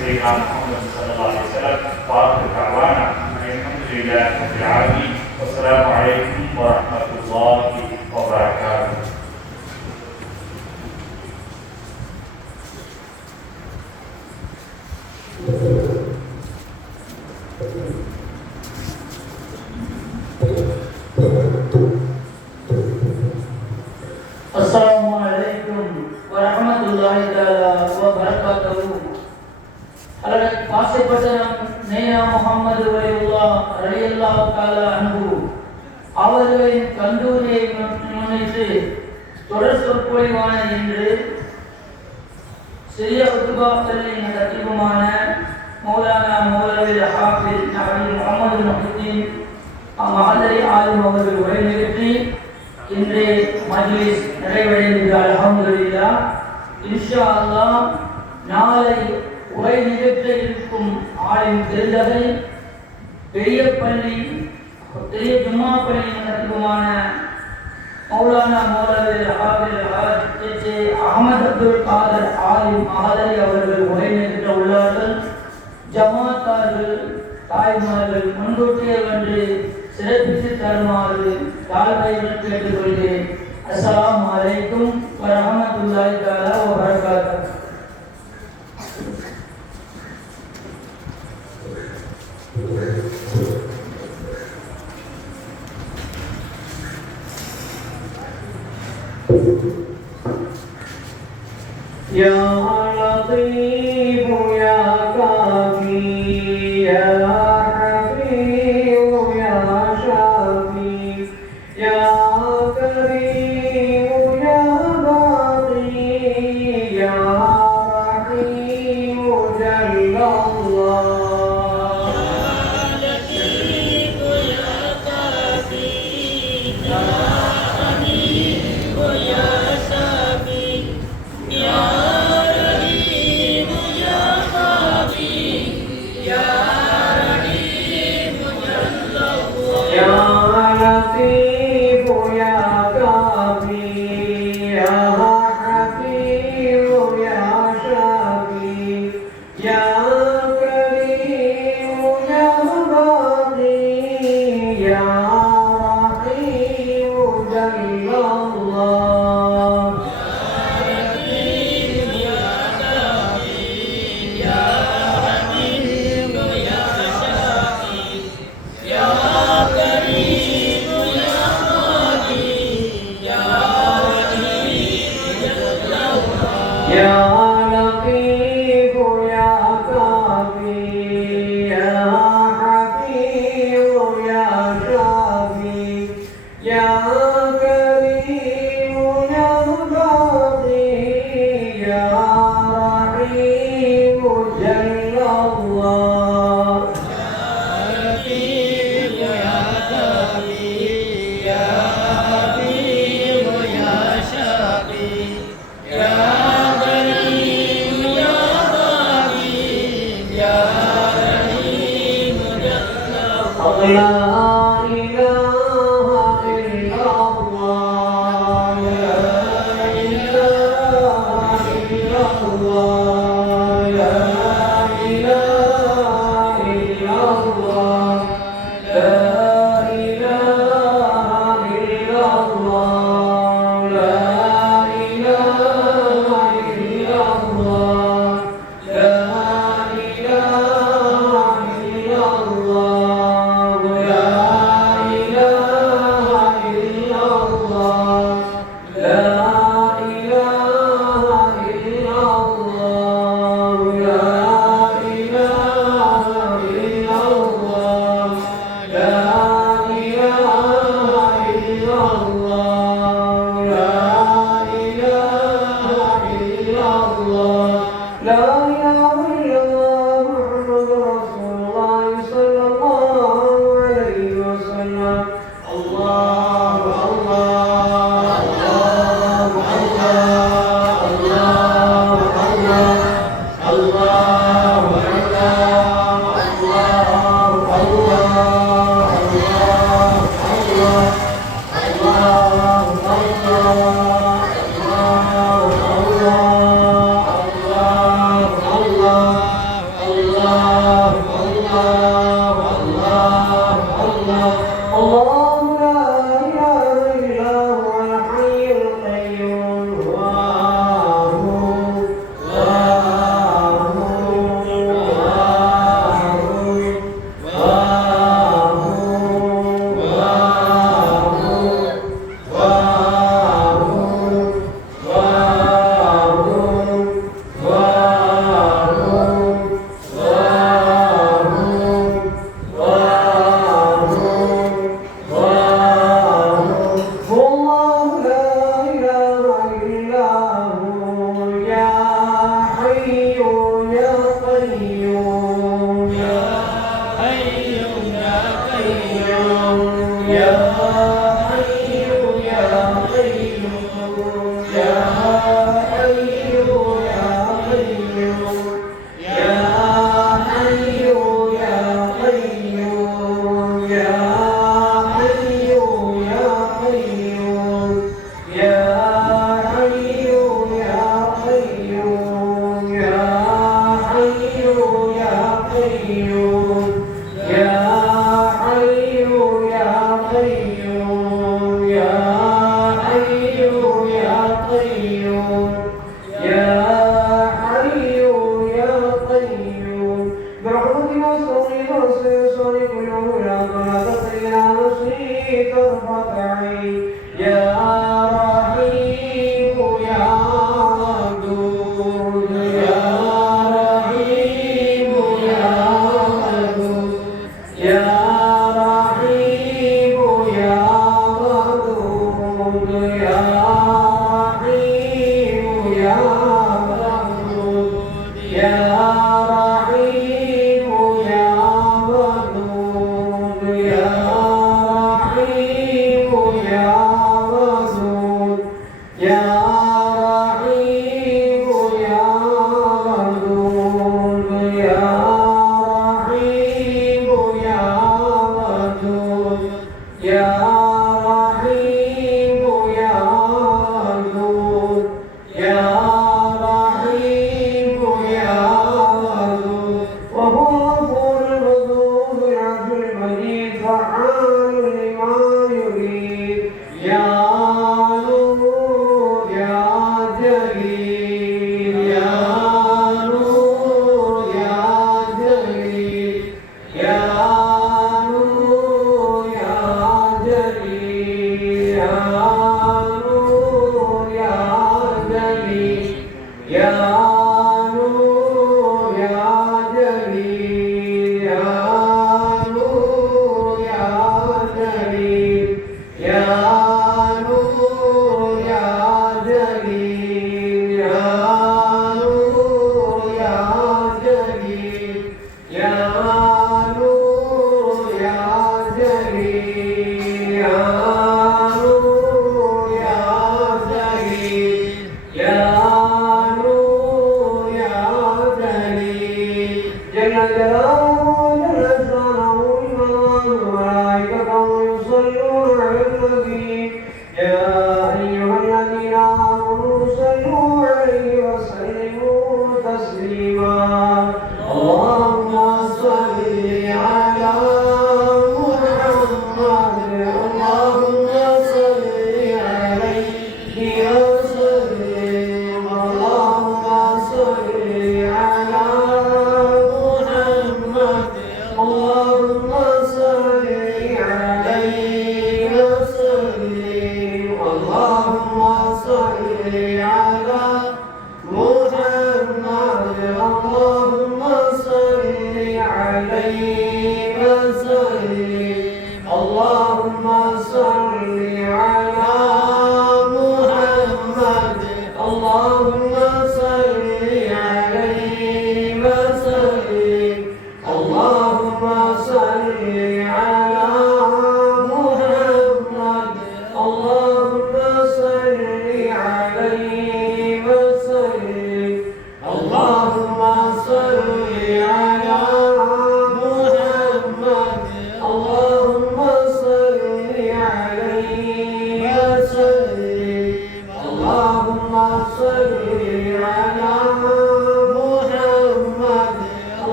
செய்யலாம் முஹம்மது ஸல்லல்லாஹு அலைஹி வஸல்லம் வாக்குவான அல்ஹம்துலில்லாஹி ரப்பில் ஆலமீன். வஸ்ஸலாமு அலைக்கும் வரஹ்மத்துல்லாஹி வபரகாத்துஹு. Assalamualaikum warahmatullahi wabarakatuh. Halakat pasir pasir நைனா முஹம்மது ரலியல்லாஹு தஆலா அன்ஹு அவர்களின் கந்தூரியை முன்னிட்டு தொடர் சொற்பொழிவான என்று சிறிய குத்துபாக்களின் கத்திபுமான மௌலானா மௌலவி ஹாஃபிஸ் நபி முஹம்மது முஹிதீன் மஹல்லி ஆலிம் அவர்கள் உரை நிகழ்த்தி இன்றைய மஜ்லிஸ் நிறைவடைந்தது. அல்ஹம்துலில்லாஹ். இன்ஷா அல்லாஹ் நாளை உரை நிகழ்த்த இருக்கும் ஆலிம் பெருந்தகை பெரிய ஜும்மா பள்ளி நடத்துமான மௌலானா மௌலவி ஹாஃபிஸ் அஹமது அப்துல் காதர் ஆலிம் மஹல்லி அவர்கள் உரை நிகழ்த்த உள்ளார்கள். ஜமாத்தார்கள் தாய்மார்கள் முன்கூட்டியே வந்து சிறப்பித்து தருமாறு தாழ்மையுடன் கேட்டுக்கொள்கிறேன். அஸ்ஸலாமு அலைக்கும் வரஹ்மத்துல்லாஹி தஆலா வ பரகாத்துஹு. Ya Latif ya Kafi ya Hafiz ya Shafi ya Karim ya Baqi ya Rahim Jalla Allah. La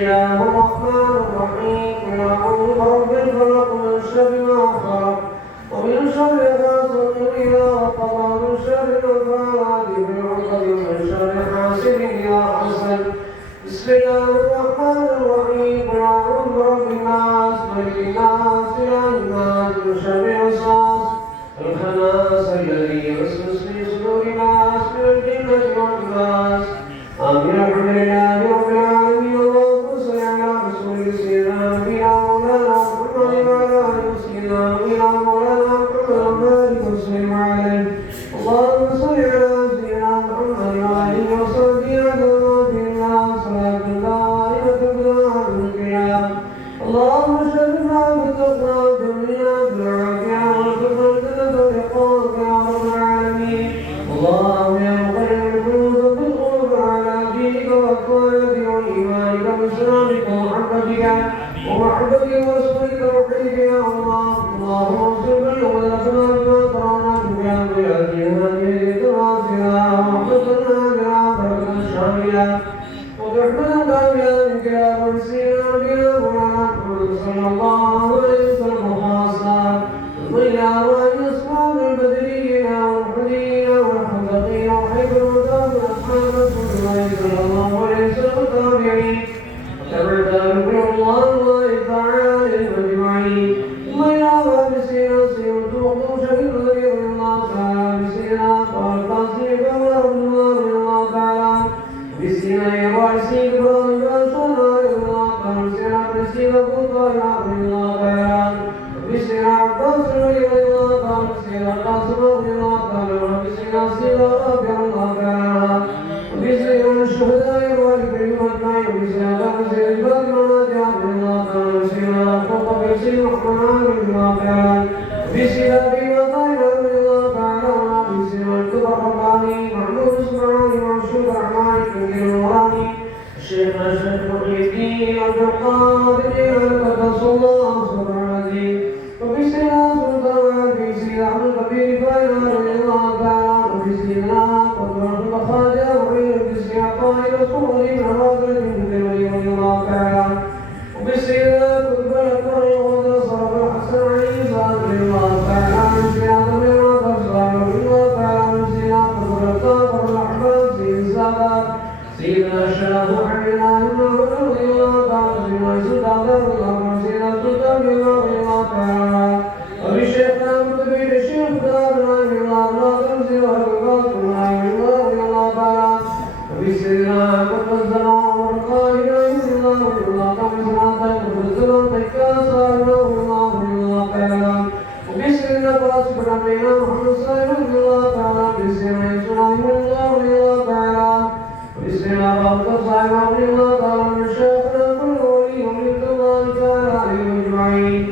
بسم شر النفاثات في العقد ومن شر حاسد إذا حسد. بسم الله الرحمن الرحيم. قل أعوذ برب الناس ملك الناس إله الناس من شر الوسواس الخناس الذي يوسوس في صدور الناس من الجنة والناس. آمين. الحمد لله رب العالمين. اللهم صل على رسول سيدنا نبينا مولانا محمد وعلى آله سيدنا نبينا مولانا محمد وبارك وسلم عليه. اللهم صل على سيدنا محمد وآله وصحبه وسلم صلاة دائمة بدوام القيام. اللهم شرفنا بالتقوى والدنيا بالعافية والكفر والجنة والإقامة يا رب العالمين. اللهم يا مقلب القلوب بالقلوب على دينك وأقوالك وإيمانك وإسلامك ومحبتك ورسولك وحيك يا الله. اللهم اغفر لنا ولنا بما قرانا بها بآياتنا هذه الدراسة وحفظنا بها بركة شاملة ورحمنا بها منك يا مرسينا بها محمد صلى الله عليه وسلم خاصة. ثم إلى أوائل أصحاب البدريين والحديين والحذقين وحيث المتاب أصحاب رسول الله صلى الله عليه وسلم التابعين وتبعتهم الله تعالى أجمعين. ثم إلى أوائل سيدنا سيدنا وقوم شهيد رضي الله تعالى بسيدنا قال قاسم رضي الله تعالى بسيدنا يوارسين إبراهيم أنصار رضي الله تعالى بسيدنا بسيدنا قطار رضي الله تعالى بسيدنا عباس رضي الله تعالى بسيدنا قاسم رضي الله تعالى بسيدنا سيدنا رضي الله تعالى وبسيدنا الشهداء والكريم أجمعين وبسيدنا سيدنا رضي الله تعالى بسيدنا فوق بسيدنا محمد رضي الله تعالى بسيدنا أبي وطيب رضي الله تعالى وبسيدنا الكبر رباني محمود سبحانه ومشهود رحماني كبير وراني الشيخ محي الدين عبد القادر قدس الله سبحانه العظيم وبسيدنا سلطان بسيدنا عبد الكبير فايد رضي الله تعالى وبسيدنا قدر الخواجة وعين بسيدنا طاهر الصوري من هذا الجند رضي الله تعالى وبسيدنا قدر الأكبر وغدا صرف الحسن عليه رضي الله تعالى بسيدنا رضي الله تعالى بسيدنا قدر الكافر الأحمد سيدنا سيدنا الشيخ حبيبنا رضي الله تعالى سيدنا سلطان رضي الله سيدنا سلطان رضي الله تعالى وبالشيخ المتبين الشيخ رضي الله تعالى سيدنا القاسم رضي الله تعالى وبسيدنا قطب الزمان والقائد رضي الله تعالى سيدنا تكاس رضي الله تعالى وبسيدنا قاسم رضي محمد رضي الله تعالى بسيدنا يسوع رضي الله تعالى بسيدنا عبد الصالح رضي الله تعالى من شيخنا كل ولي ومن الله تعالى عليهم أجمعين.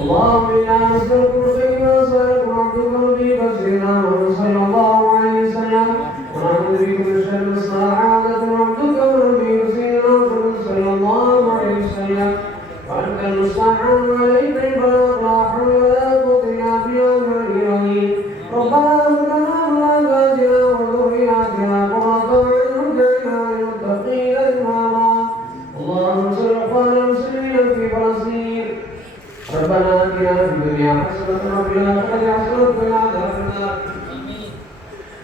اللهم إنا نسألك الخير ونسألك عبدك نبيك سيدنا محمد صلى الله عليه وسلم ونعوذ بك من شر السعادة عبدك ونبيك سيدنا محمد صلى الله عليه وسلم وأنت المستعان عليك البلاغ لا حول ولا قوة إلا بالله العلي العظيم. ربنا هب لنا من أزواجنا وذرياتنا قرة أعين واجعلنا للمتقين إماما. اللهم انصر إخواننا المسلمين في فلسطين. ربنا آتنا في الدنيا حسنة وفي الآخرة حسنة وقنا عذاب النار.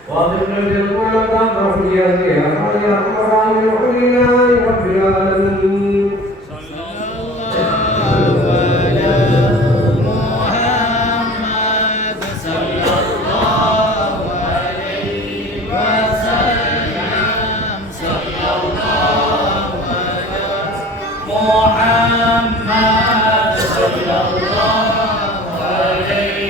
وأدخلنا الجنة ولا تغفر يا رب العالمين الحمد لله رب العالمين. محمد صلى الله عليه